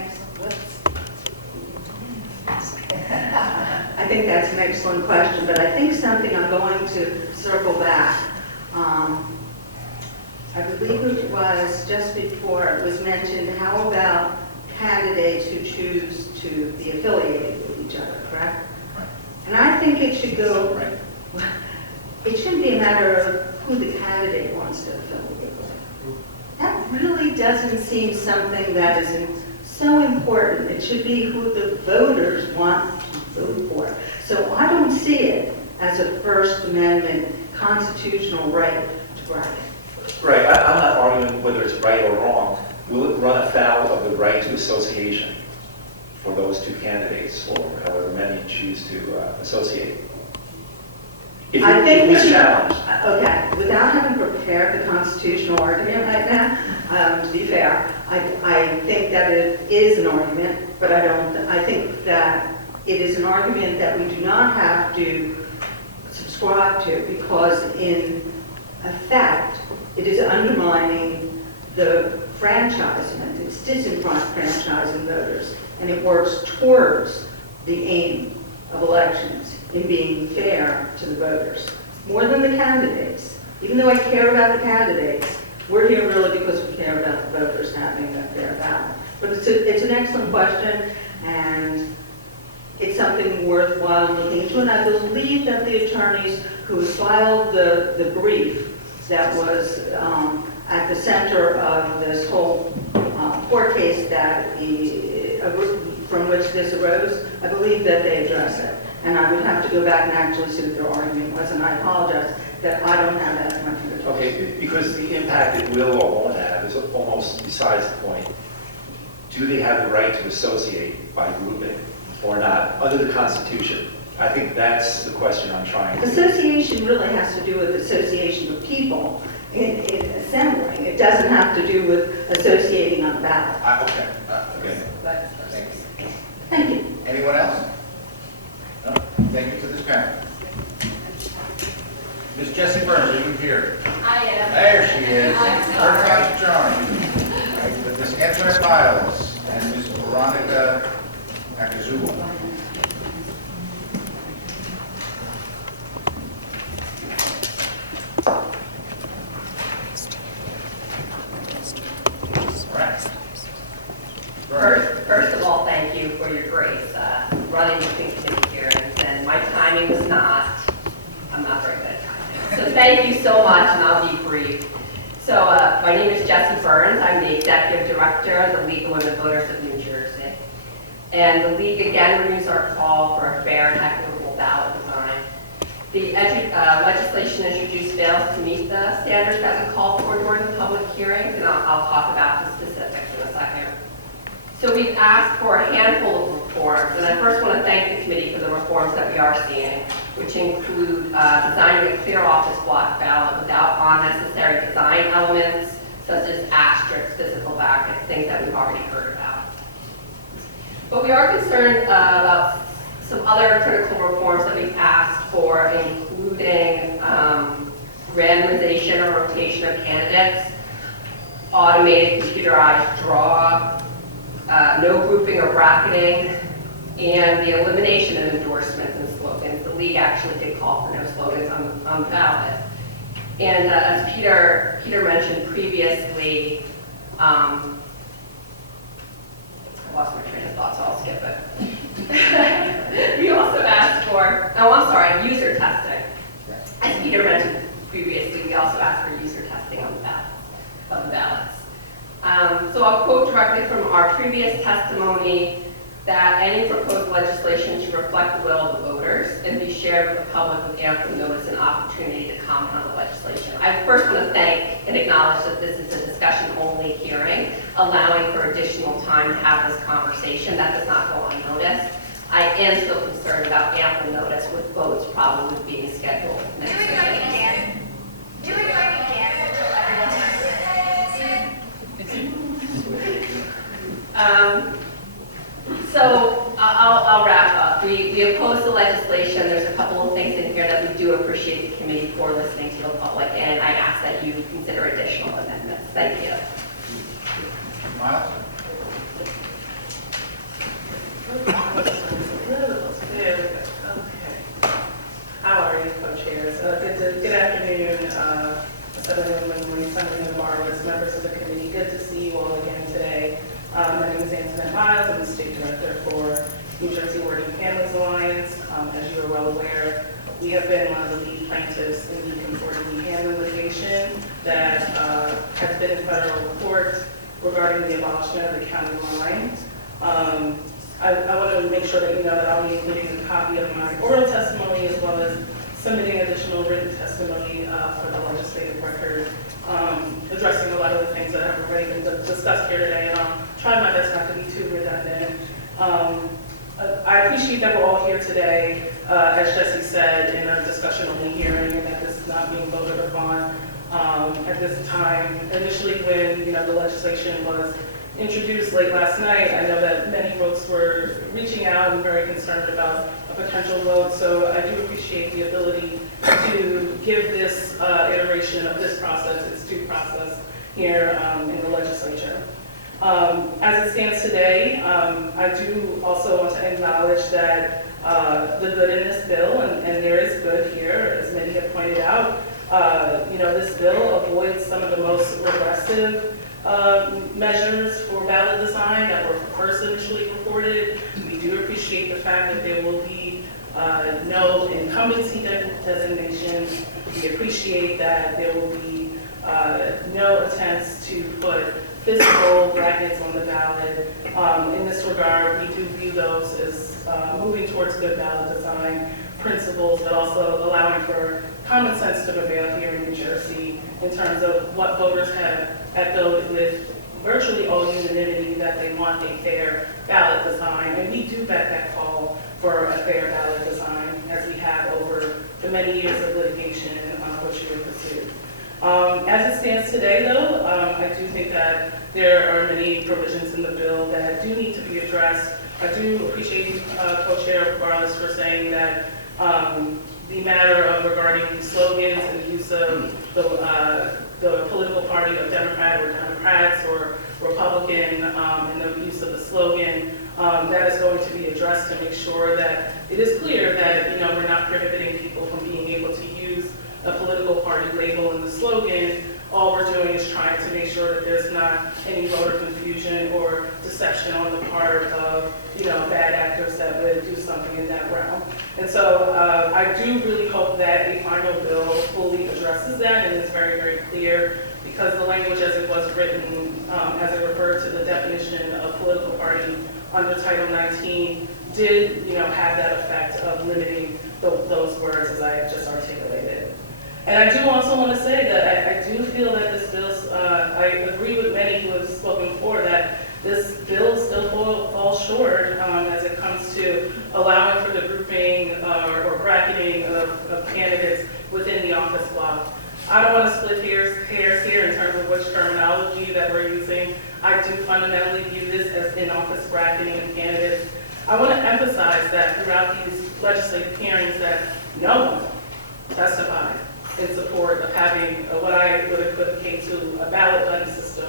excellent question, but I think something I'm going to circle back. I believe it was just before it was mentioned, how about candidates who choose to be affiliated with each other, correct? And I think it should go, it shouldn't be a matter of who the candidate wants to affiliate with. That really doesn't seem something that is so important. It should be who the voters want to vote for. So I don't see it as a First Amendment constitutional right to bracket. Right, I'm not arguing whether it's right or wrong. Will it run afoul of the right to association for those two candidates, or however many choose to associate? If it was challenged. Okay, without having prepared the constitutional argument right now, to be fair, I think that it is an argument, but I think that it is an argument that we do not have to subscribe to, because in effect, it is undermining the franchisement. It's disenfranchising voters, and it works towards the aim of elections in being fair to the voters, more than the candidates. Even though I care about the candidates, we're here really because we care about the voters having a fair ballot. But it's an excellent question, and it's something worthwhile looking into, and I believe that the attorneys who filed the brief that was at the center of this whole court case from which this arose, I believe that they addressed it. And I would have to go back and actually see what their argument was, and I apologize that I don't have that much of it. Okay, because the impact it will or won't have is almost besides the point. Do they have the right to associate by grouping or not under the Constitution? I think that's the question I'm trying to. Association really has to do with association of people in assembling. It doesn't have to do with associating on ballot. Okay. Thank you. Thank you. Anyone else? No? Thank you to this panel. Ms. Jessie Burns, are you here? I am. There she is. Third time's a charm. Ms. Antoinette Biles and Ms. Veronica Akazuwa. First of all, thank you for your grace running between committee hearings, and my timing was not, I'm not very good at timing. So thank you so much, and I'll be brief. So my name is Jessie Burns. I'm the Executive Director of the League of Women Voters of New Jersey. And the League again renews our call for a fair and equitable ballot design. The legislation introduced fails to meet the standards that we called for during the public hearings, and I'll talk about the specifics in a second. So we've asked for a handful of reforms, and I first want to thank the committee for the reforms that we are seeing, which include designing a clear office block ballot without unnecessary design elements, such as asterisks, physical brackets, things that we've already heard about. But we are concerned about some other critical reforms that we've asked for, including randomization or rotation of candidates, automated computerized draw, no grouping or bracketing, and the elimination of endorsements and slogans. The League actually did call for no slogans on the ballot. And as Peter mentioned previously, I lost my train of thought, so I'll skip it. We also asked for, user testing. As Peter mentioned previously, we also asked for user testing on the ballots. So I'll quote directly from our previous testimony that any proposed legislation should reflect the will of the voters and be shared with the public with ample notice and opportunity to comment on the legislation. I first want to thank and acknowledge that this is a discussion-only hearing, allowing for additional time to have this conversation. That does not go unnoticed. I am still concerned about ample notice with votes probably being scheduled next week. Do it like again until everyone has it. So I'll wrap up. We oppose the legislation. There's a couple of things in here that we do appreciate the committee for listening to the public, and I ask that you consider additional amendments. Thank you. Miles? There we go. Okay. How are you, co-chairs? Good afternoon, Senator Marlis, members of the committee. Good to see you all again today. My name is Antoinette Miles. I'm the State Director for New Jersey Working Families Alliance. As you are well aware, we have been one of the lead plaintiffs in the conformity handling litigation that has been in federal court regarding the abolishment of the county line. I want to make sure that you know that I'll be including a copy of my oral testimony as well as submitting additional written testimony for the legislative record, addressing a lot of the things that have already been discussed here today, and I'll try my best not to be too redundant. I appreciate that we're all here today, as Jesse said, in a discussion-only hearing, and that this is not being voted upon at this time. Initially, when the legislation was introduced late last night, I know that many folks were reaching out and very concerned about a potential vote, so I do appreciate the ability to give this iteration of this process its due process here in the legislature. As it stands today, I do also want to acknowledge that the good in this bill, and there is good here, as many have pointed out, this bill avoids some of the most regressive measures for ballot design that were first initially reported. We do appreciate the fact that there will be no incumbency designations. We appreciate that there will be no attempts to put physical brackets on the ballot. In this regard, we do view those as moving towards good ballot design principles, but also allowing for common sense to prevail here in New Jersey in terms of what voters have echoed with virtually all unanimity, that they want a fair ballot design. And we do back that call for a fair ballot design, as we have over the many years of litigation which we have pursued. As it stands today, though, I do think that there are many provisions in the bill that do need to be addressed. I do appreciate Co-Chair Barlis for saying that the matter of regarding slogans and the use of the political party of Democrat or Democrats or Republican and the use of the slogan, that is going to be addressed to make sure that it is clear that we're not prohibiting people from being able to use a political party label in the slogan. All we're doing is trying to make sure that there's not any voter confusion or deception on the part of bad actors that would do something in that realm. And so I do really hope that a final bill fully addresses that and is very, very clear, because the language as it was written, as it referred to the definition of political party under Title 19, did have that effect of limiting those words as I just articulated. And I do also want to say that I do feel that this bill, I agree with many who have spoken for that this bill still falls short as it comes to allowing for the grouping or bracketing of candidates within the office block. I don't want to split hairs here in terms of which terminology that we're using. I do fundamentally view this as in-office bracketing of candidates. I want to emphasize that throughout these legislative hearings that no one testified in support of having what I would equivocate to a ballot buddy system.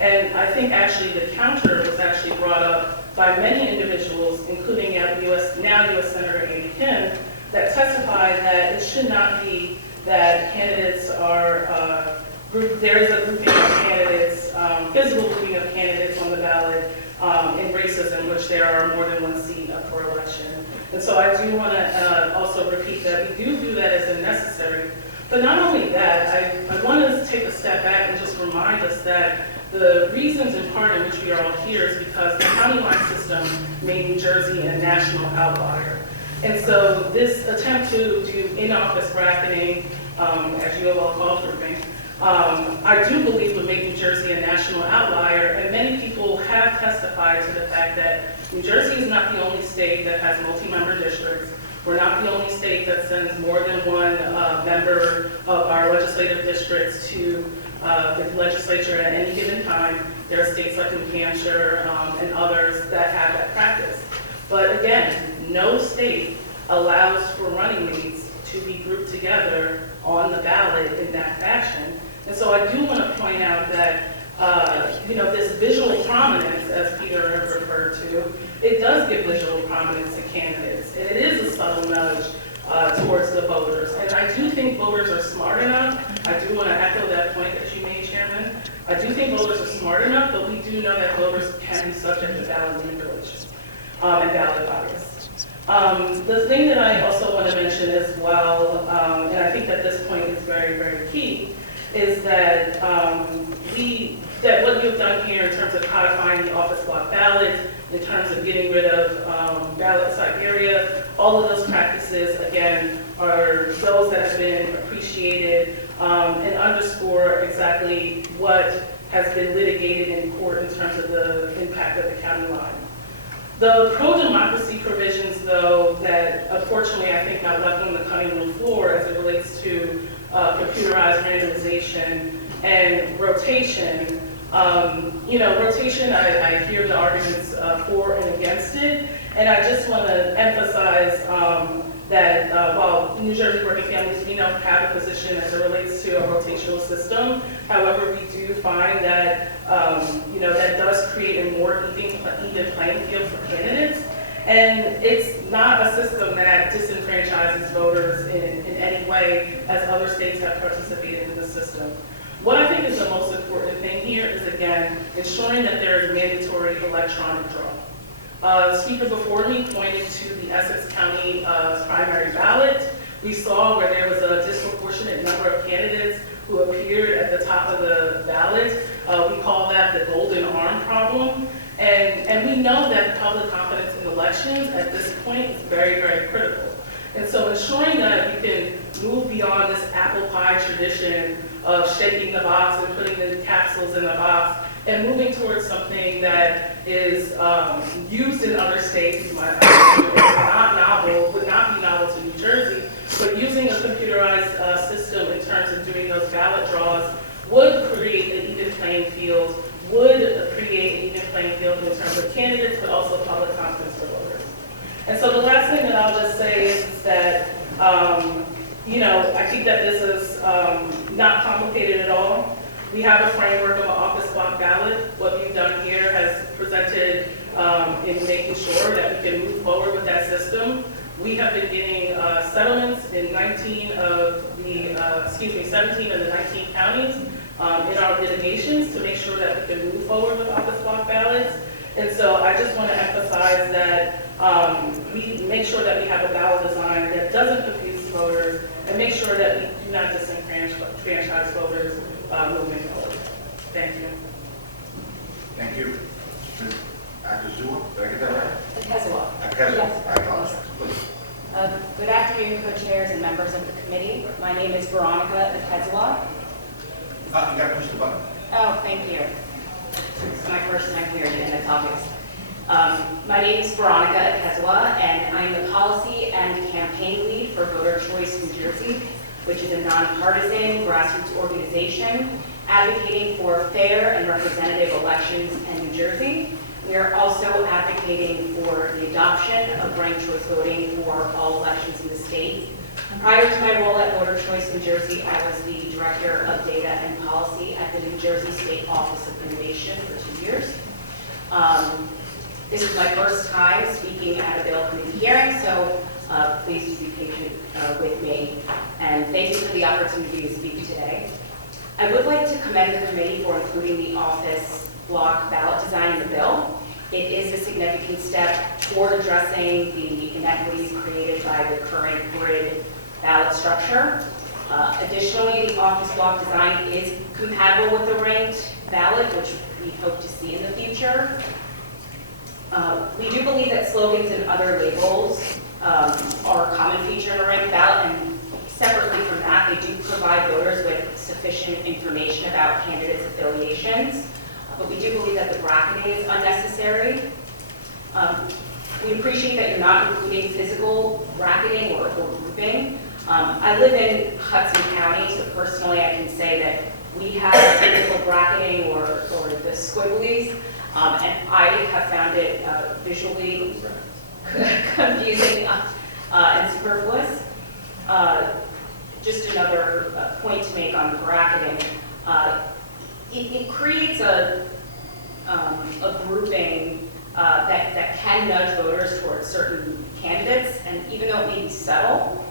And I think actually the counter was actually brought up by many individuals, including now U.S. Senator Amy Kim, that testified that it should not be that candidates are grouped. There is a grouping of candidates, physical grouping of candidates on the ballot in races in which there are more than one seat up for election. And so I do want to also repeat that we do view that as a necessary. But not only that, I want to take a step back and just remind us that the reasons in part in which we are all here is because the county line system made New Jersey a national outlier. And so this attempt to do in-office bracketing, as you have all called for me, I do believe would make New Jersey a national outlier, and many people have testified to the fact that New Jersey is not the only state that has multi-member districts. We're not the only state that sends more than one member of our legislative districts to the legislature at any given time. There are states like New Hampshire and others that have that practice. But again, no state allows for running mates to be grouped together on the ballot in that fashion. And so I do want to point out that, this visual prominence, as Peter referred to, it does give visual prominence to candidates. And it is a subtle nudge towards the voters. And I do think voters are smart enough. I do want to echo that point that you made, Chairman. I do think voters are smart enough, but we do know that voters can be subject to ballot manipulation and ballot bias. The thing that I also want to mention as well, and I think that this point is very, very key, is that what you've done here in terms of codifying the office block ballots, in terms of getting rid of ballot Siberia, all of those practices, again, are those that have been appreciated and underscore exactly what has been litigated in court in terms of the impact of the county line. The pro-democracy provisions, though, that unfortunately I think got left on the cutting room floor as it relates to computerized randomization and rotation. Rotation, I hear the arguments for and against it, and I just want to emphasize that while New Jersey Working Families, we don't have a position as it relates to a rotational system. However, we do find that, that does create a more even playing field for candidates. And it's not a system that disenfranchises voters in any way, as other states have participated in the system. What I think is the most important thing here is, again, ensuring that there is mandatory electronic draw. Speaker before me pointed to the Essex County primary ballot. We saw where there was a disproportionate number of candidates who appeared at the top of the ballot. We call that the golden arm problem. And we know that public confidence in elections at this point is very, very critical. And so ensuring that we can move beyond this apple pie tradition of shaking the box and putting the capsules in the box and moving towards something that is used in other states, not novel, would not be novel to New Jersey, but using a computerized system in terms of doing those ballot draws would create an even playing field, would create an even playing field in terms of candidates, but also public confidence for voters. And so the last thing that I'll just say is that, I think that this is not complicated at all. We have a framework of an office block ballot. What we've done here has presented in making sure that we can move forward with that system. We have been getting settlements in 17 of the 19 counties in our litigations to make sure that we can move forward with office block ballots. And so I just want to emphasize that we make sure that we have a ballot design that doesn't confuse voters and make sure that we do not disenfranchise voters moving forward. Thank you. Thank you. Ms. Akazua, did I get that right? Akezua. Akezua, Yes. I apologize. Please. Good afternoon, co-chairs and members of the committee. My name is Veronica Akezua. You got to push the button. Oh, thank you. It's my first time here, and it's obvious. My name is Veronica Akezua, and I'm the policy and campaign lead for Voter Choice New Jersey, which is a nonpartisan grassroots organization advocating for fair and representative elections in New Jersey. We are also advocating for the adoption of ranked choice voting for all elections in the state. Prior to my role at Voter Choice New Jersey, I was the Director of Data and Policy at the New Jersey State Office of Innovation for 2 years. This is my first time speaking at a bill committee hearing, so please be patient with me. And thank you for the opportunity to speak today. I would like to commend the committee for including the office block ballot design in the bill. It is a significant step toward addressing the inequities created by the current grid ballot structure. Additionally, the office block design is compatible with the ranked ballot, which we hope to see in the future. We do believe that slogans and other labels are a common feature in a ranked ballot, and separately from that, they do provide voters with sufficient information about candidates' affiliations. But we do believe that the bracketing is unnecessary. We appreciate that you're not including physical bracketing or grouping. I live in Hudson County, so personally I can say that we have physical bracketing or the squigglies, and I have found it visually confusing and superfluous. Just another point to make on bracketing. It creates a grouping that can nudge voters towards certain candidates, and even though it may be subtle,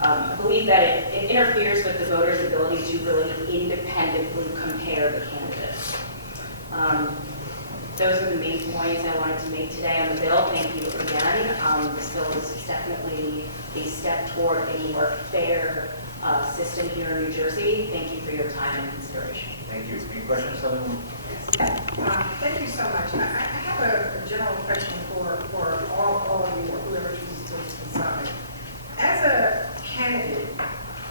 I believe that it interferes with the voters' ability to really independently compare the candidates. Those are the main points I wanted to make today on the bill. Thank you again. This bill is definitely a step toward a more fair system here in New Jersey. Thank you for your time and consideration. Thank you. Any questions? Thank you so much. I have a general question for all of you, or whoever chooses to decide. As a candidate,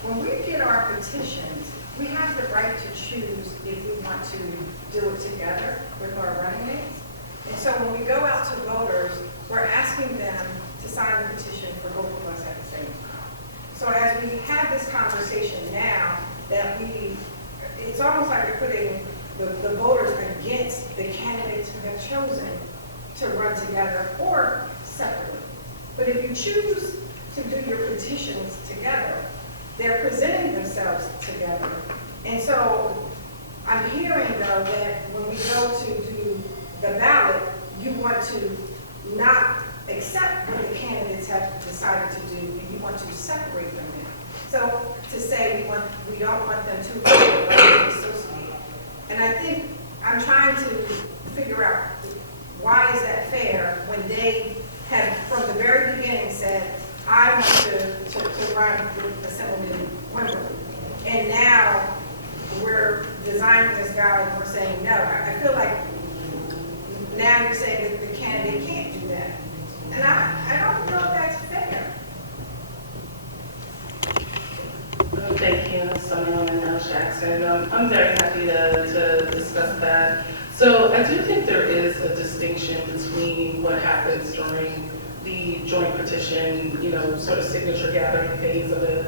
when we get our petitions, we have the right to choose if we want to do it together with our running mates. And so when we go out to voters, we're asking them to sign the petition for both of us at the same time. So as we have this conversation now, that it's almost like we're putting the voters against the candidates who have chosen to run together or separately. But if you choose to do your petitions together, they're presenting themselves together. And so I'm hearing, though, that when we go to do the ballot, you want to not accept what the candidates have decided to do, and you want to separate them now. So to say we don't want them to associate. And I think I'm trying to figure out why is that fair when they have, from the very beginning, said, I want to run with Assemblyman Wimberly. And now we're designing this guy and we're saying no. I feel like now you're saying that the candidate can't do that. And I don't know if that's fair. Thank you, Assemblywoman Jackson. I'm very happy to discuss that. So I do think there is a distinction between what happens during the joint petition, sort of signature gathering phase of it,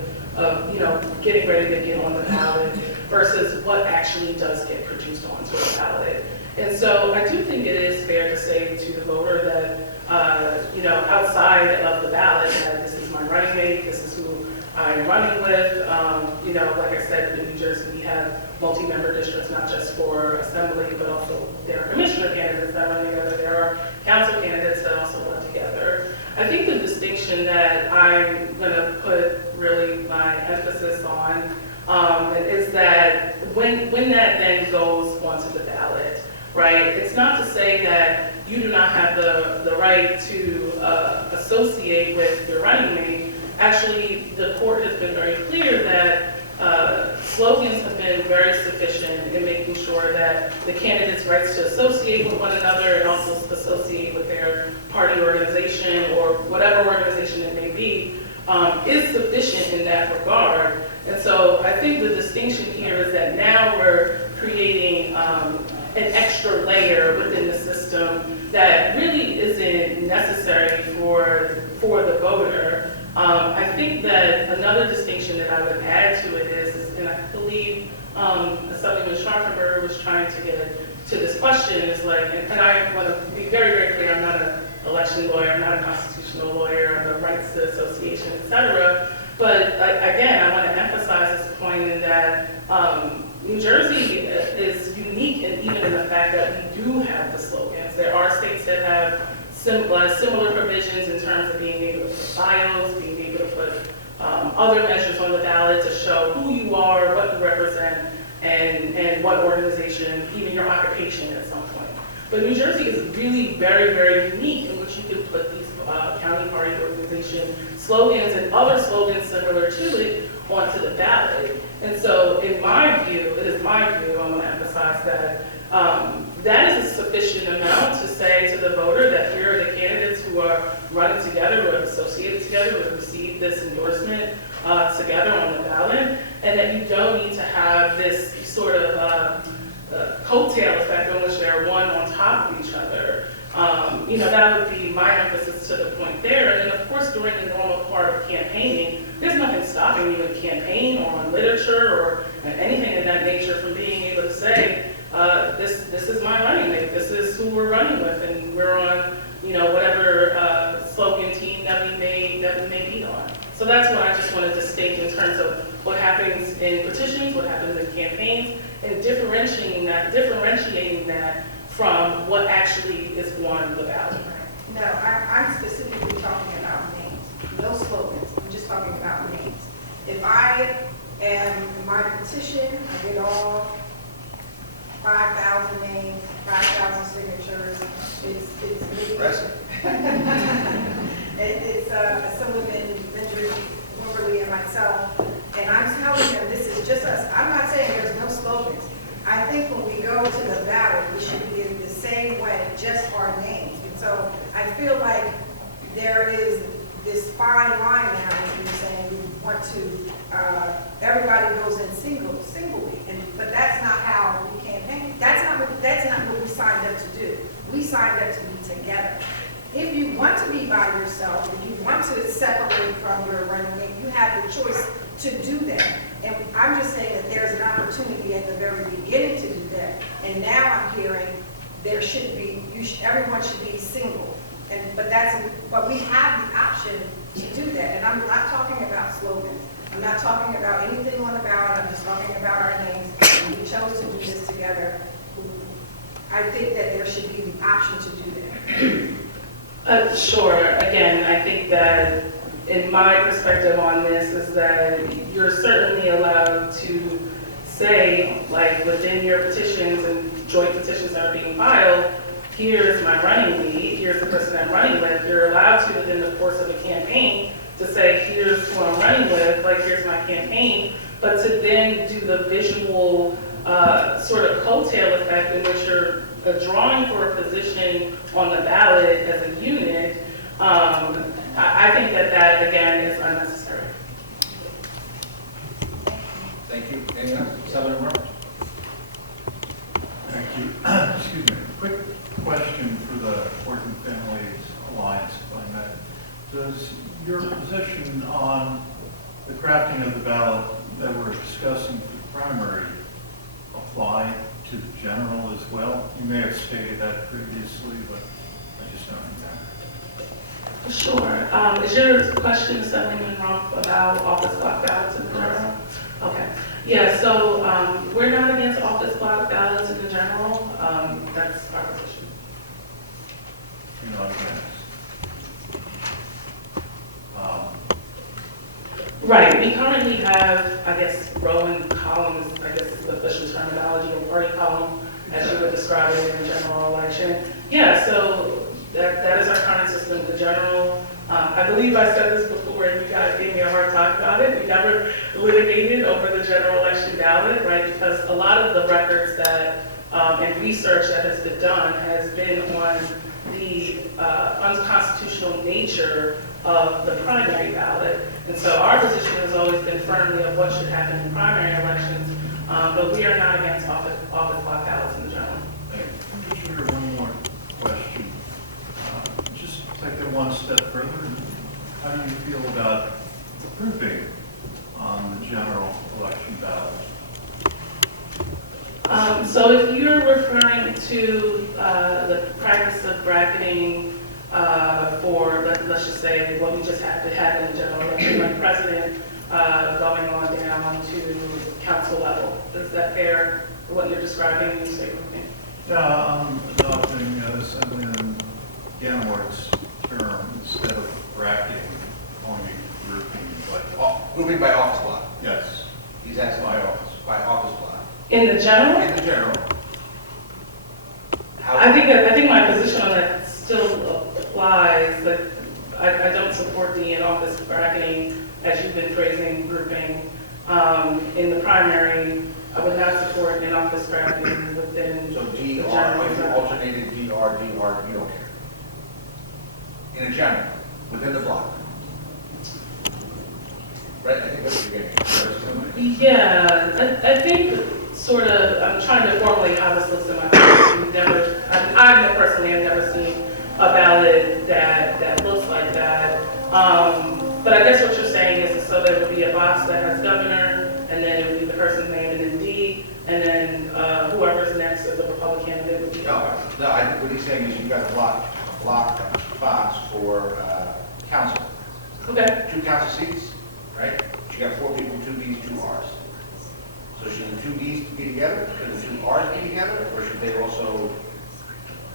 getting ready to get on the ballot versus what actually does get produced onto a ballot. And so I do think it is fair to say to the voter that, outside of the ballot, that this is my running mate, this is who I'm running with. Like I said, in New Jersey, we have multi-member districts, not just for assembly, but also there are commissioner candidates that run together. There are council candidates that also run together. I think the distinction that I'm going to put really my emphasis on is that when that then goes onto the ballot, right? It's not to say that you do not have the right to associate with your running mate. Actually, the court has been very clear that slogans have been very sufficient in making sure that the candidates' rights to associate with one another and also associate with their party organization or whatever organization it may be is sufficient in that regard. And so I think the distinction here is that now we're creating an extra layer within the system that really isn't necessary for the voter. I think that another distinction that I would add to it is, and I believe Assemblyman Scharfenberg was trying to get to this question, is like, and I want to be very, very clear, I'm not an election lawyer, I'm not a constitutional lawyer, I'm a rights to association, et cetera. But again, I want to emphasize this point in that New Jersey is unique, and even in the fact that we do have the slogans. There are states that have similar provisions in terms of being able to put bios, being able to put other measures on the ballot to show who you are, what you represent, and what organization, even your occupation at some point. But New Jersey is really very, very unique in which you can put these county party organization slogans and other slogans similar to it onto the ballot. And so it is my view, I want to emphasize that that is a sufficient amount to say to the voter that here are the candidates who are running together, who have associated together, who have received this endorsement together on the ballot, and that you don't need to have this sort of coattail effect in which they're one on top of each other. That would be my emphasis to the point there. And then, of course, during the normal part of campaigning, there's nothing stopping you in campaign or on literature or anything of that nature, from being able to say, this is my running mate, this is who we're running with, and we're on, whatever slogan team that we may be on. So that's what I just wanted to state in terms of what happens in petitions, what happens in campaigns, and differentiating that from what actually is on the ballot. No, I'm specifically talking about names, no slogans. I'm just talking about names. If I am my petition, I get all 5,000 names, 5,000 signatures. It's Impressive. It's Sullivan, Benjamin, Wimberly, and myself, and I'm telling them this is just us. I'm not saying there's no slogans. I think when we go to the ballot, we should be in the same way, just our names. And so I feel like there is this fine line now, as you're saying, we want to, everybody goes in singly, but that's not how we campaign. That's not what we signed up to do. We signed up to be together. If you want to be by yourself, if you want to separate from your running mate, you have the choice to do that. And I'm just saying that there's an opportunity at the very beginning to do that. And now I'm hearing there should be, everyone should be single. But we have the option to do that. And I'm not talking about slogans. I'm not talking about anything on the ballot. I'm just talking about our names. And we chose to do this together. I think that there should be the option to do that. Sure. Again, I think that in my perspective on this is that you're certainly allowed to say, like within your petitions and joint petitions that are being filed, here's my running lead, here's the person I'm running with. You're allowed to, within the course of a campaign, to say, here's who I'm running with, like here's my campaign, but to then do the visual sort of coattail effect in which you're drawing for a position on the ballot as a unit, I think that again is unnecessary. Thank you. Anyone else? Senator Murphy. Thank you. Excuse me. Quick question for the Working Families Alliance, if I may. Does your position on the crafting of the ballot that we're discussing for the primary apply to the general as well? You may have stated that previously, but I just don't remember. Sure. Is your question, Assemblyman Rumpf, about office block ballots in general? Okay. Yeah, so we're not against office block ballots in general. That's our position. You're not against? Right. We currently have, I guess, rolling columns, I guess is the official terminology, or party column, as you would describe it in a general election. Yeah, so that is our current system, the general. I believe I said this before and you guys gave me a hard time about it. We never litigated over the general election ballot, right? Because a lot of the records that, and research that has been done has been on the unconstitutional nature of the primary ballot. And so our position has always been firmly of what should happen in primary elections, but we are not against office block ballots in general. Sure, one more question. Just take it one step further. How do you feel about grouping on the general election ballot? So if you're referring to the practice of bracketing for, let's just say, what we just had in the general election, like president going on down to council level. Is that fair, what you're describing when you say grouping? Yeah, I'm adopting Assemblyman Ganworth's term instead of bracketing, only grouping, but... Grouping by office block. Yes. He's asking by office block. In the general? In the general. I think my position on that still applies, but I don't support the in-office bracketing, as you've been phrasing, grouping. In the primary, I would not support in-office bracketing within So the DR, general. if you alternated DR, you don't care. In a general, within the block. Right, I think that's what you're getting. Yeah, I think sort of, I'm trying to formulate how this looks in my mind. I personally have never seen a ballot that looks like that. But I guess what you're saying is, so there would be a box that has governor, and then it would be the person's name, and No, I think what he's saying is you've got a block box for council. Okay. 2 council seats, right? You got 4 people, 2 Bs, 2 Rs. So should the 2 Bs be together? Should the 2 Rs be together? Or should they also?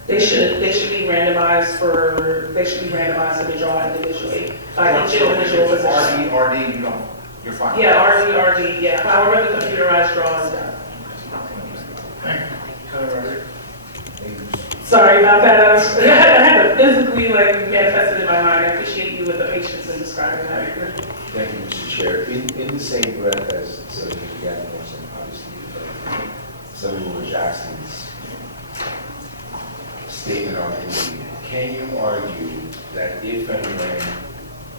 They should be randomized and be drawn individually. By each individual position. RD, you're fine. Yeah, RD, yeah. However the computerized draw is done. Thank you. Sorry about that. I had to physically manifest it in my mind. I appreciate you with the patience in describing that. Thank you, Mr. Chair. In the same breath as Senator Gavino's and obviously Senator Jackson's statement on committee, can you argue that if and when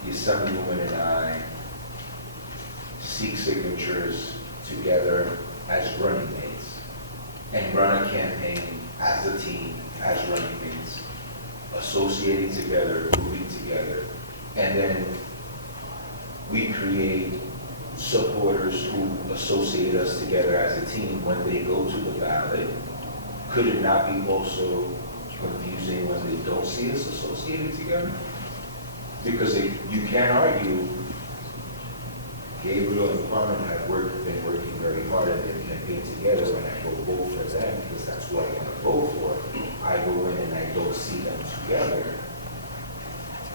the Assemblywoman and I seek signatures together as running mates and run a campaign as a team, as running mates, associating together, moving together, and then we create supporters who associate us together as a team when they go to the ballot, could it not be also confusing when they don't see us associated together? Because if you can argue, Gabriel and Carmen have been working very hard at their campaign together. When I go vote for them, because that's what I want to vote for, I go in and I don't see them together.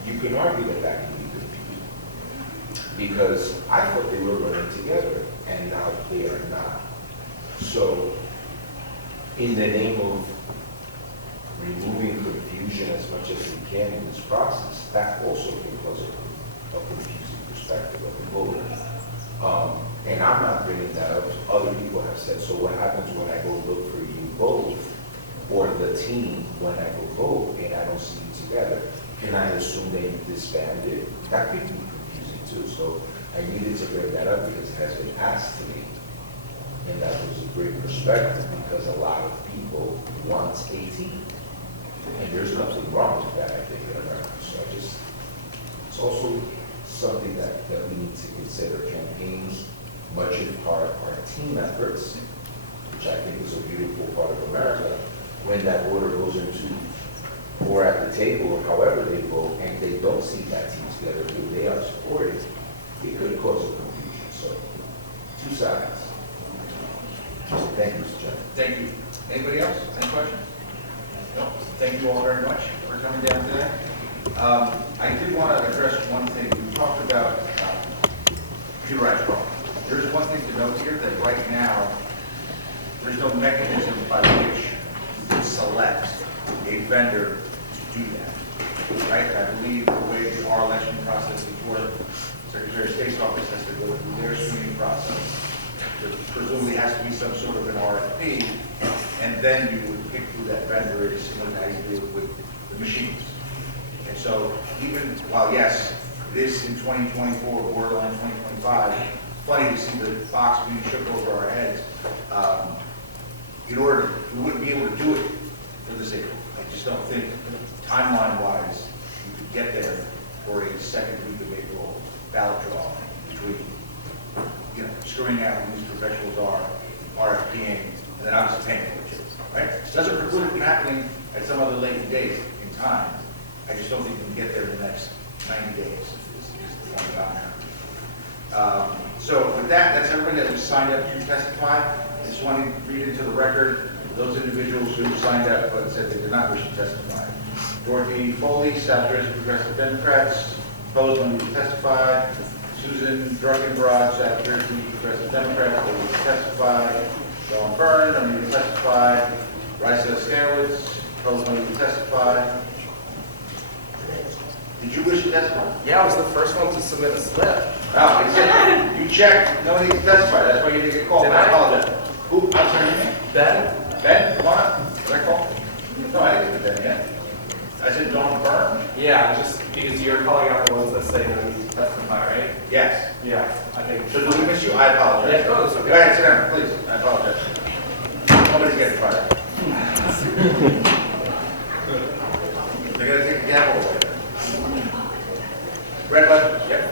You can argue that that can be confusing. Because I thought they were running together, and now they are not. So, in the name of removing confusion as much as we can in this process, that also can cause a confusing perspective of the voter. And I'm not bringing that up. Other people have said, so what happens when I go look for you both, or the team when I go vote, and I don't see you together? Can I assume they disbanded? That could be confusing too. So I needed to bring that up because it has been asked to me. And that was a great perspective because a lot of people want a team. And there's nothing wrong with that, I think, in America. So it's also something that we need to consider. Campaigns, much in part, are team efforts, which I think is a beautiful part of America. When that voter goes into, or at the table, or however they vote, and they don't see that team together, who they are supporting, it could cause a confusion. So, 2 sides. Thank you, Mr. Chairman. Thank you. Anybody else? Any questions? No. Thank you all very much for coming down today. I did want to address one thing. We talked about computerized drawing. There's one thing to note here, that right now, there's no mechanism by which you can select a vendor to do that. Right? I believe the way our election process works, Secretary of State's office has to go through their screening process. There presumably has to be some sort of an RFP, and then you would pick who that vendor is, similar to how you do it with the machines. And so even while, yes, this in 2024, borderline 2025, funny to see the box being shipped over our heads. In order, we wouldn't be able to do it for the sake of, I just don't think timeline-wise, you could get there for a second week of April ballot draw between, screwing out who these professionals are, RFPing, and then obviously paying for it, right? It doesn't preclude it from happening at some other later date in time. I just don't think we can get there in the next 90 days, is the point about now. So with that, that's everybody that was signed up to testify. I just want to read into the record those individuals who signed up but said they did not wish to testify. Dorothy Foley, South Jersey Progressive Democrats, opposed when we testify. Susan Druckenbrod, South Jersey Progressive Democrats, they will testify. Dawn Byrne, I will testify. Risa Skanowitz, opposed when we testify. Did you wish to testify? Yeah, I was the first one to submit a slip. Oh, I said, you checked, no one needs to testify, that's why you didn't get called. Did I I? apologize. Who, I'm sorry, your name? Ben? Ben, come on up. Did I call? No, I didn't get Ben yet. I said Dawn Byrne? Yeah, just because you're calling out the ones that say no need to testify, right? Yes. Yeah, I think. So did we miss you? I apologize. Yeah, no, it's okay. Go ahead, sit down, please. I apologize. Nobody's getting fired. They're going to take the gavel away. Red button? Yep.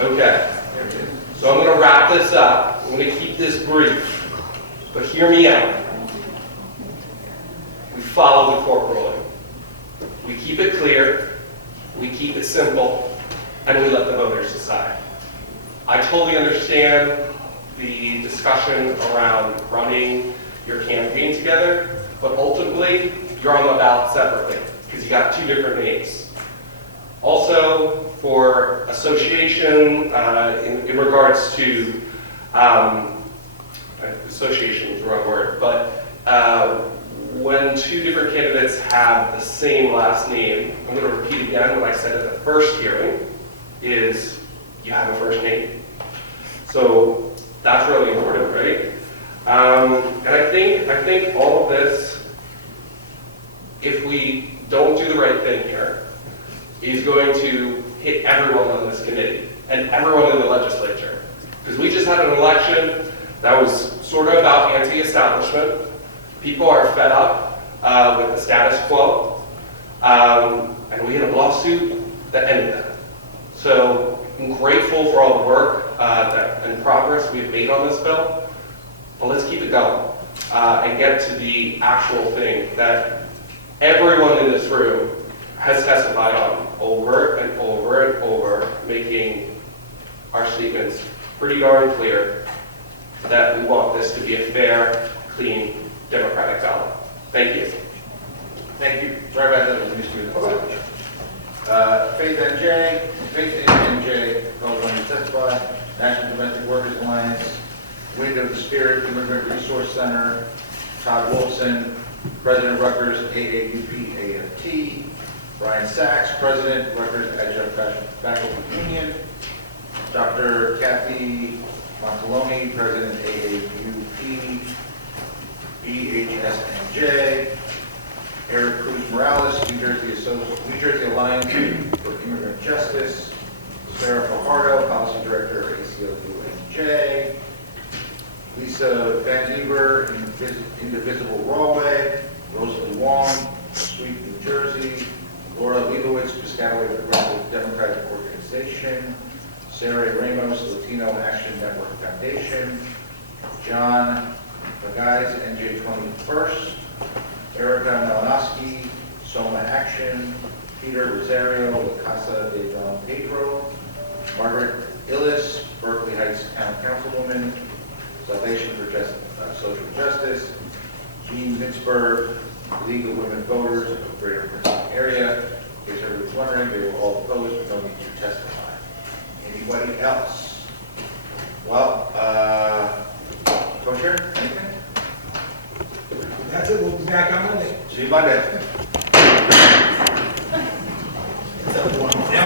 Okay. So I'm going to wrap this up. I'm going to keep this brief. But hear me out. We follow the court ruling. We keep it clear, we keep it simple, and we let the voters decide. I totally understand the discussion around running your campaign together, but ultimately, you're on the ballot separately, because you got two different names. Also, for association, in regards to, association is the wrong word, but when two different candidates have the same last name, I'm going to repeat again what I said at the first hearing, is you have a first name. So that's really important, right? And I think all of this, if we don't do the right thing here, is going to hit everyone on this committee and everyone in the legislature. Because we just had an election that was sort of about anti-establishment. People are fed up with the status quo. And we had a lawsuit that ended that. So I'm grateful for all the work and progress we've made on this bill. But let's keep it going and get to the actual thing that everyone in this room has testified on over and over and over, making our statements pretty darn clear that we want this to be a fair, clean, democratic ballot. Thank you. Thank you. Sorry about that. Let me just do the pledge. Faith NJ, calls on you to testify. National Domestic Workers Alliance, Wind of the Spirit Immigrant Resource Center, Todd Wolfson, President Rutgers AAUP AFT, Brian Sachs, President Rutgers Adjunct Faculty Union, Dr. Kathy Montaloni, President AAUP BHSNJ, Eric Cruz Morales, New Jersey Alliance for Immigrant Justice, Sarah Fajardo, Policy Director, ACLU-NJ, Lisa Van Dever, Indivisible Rawway, Rosalie Wong, Sweet New Jersey, Laura Leibowitz, Piscataway Progressive Democratic Organization, Sarah Ramos, Latino Action Network Foundation, John Bagais, NJ 21st, Erica Malinowski, Soma Action, Peter Rosario, La Casa de Don Pedro, Margaret Illis, Berkeley Heights Town Councilwoman, Salvation for Social Justice, Jean Vicksburg, League of Women Voters of the Greater Princeton Area. In case everybody's wondering, they were all opposed, but no need to testify. Anybody else? Well, Co-Chair, anything? That's it, we'll be back on Monday. See you Monday. That's everyone.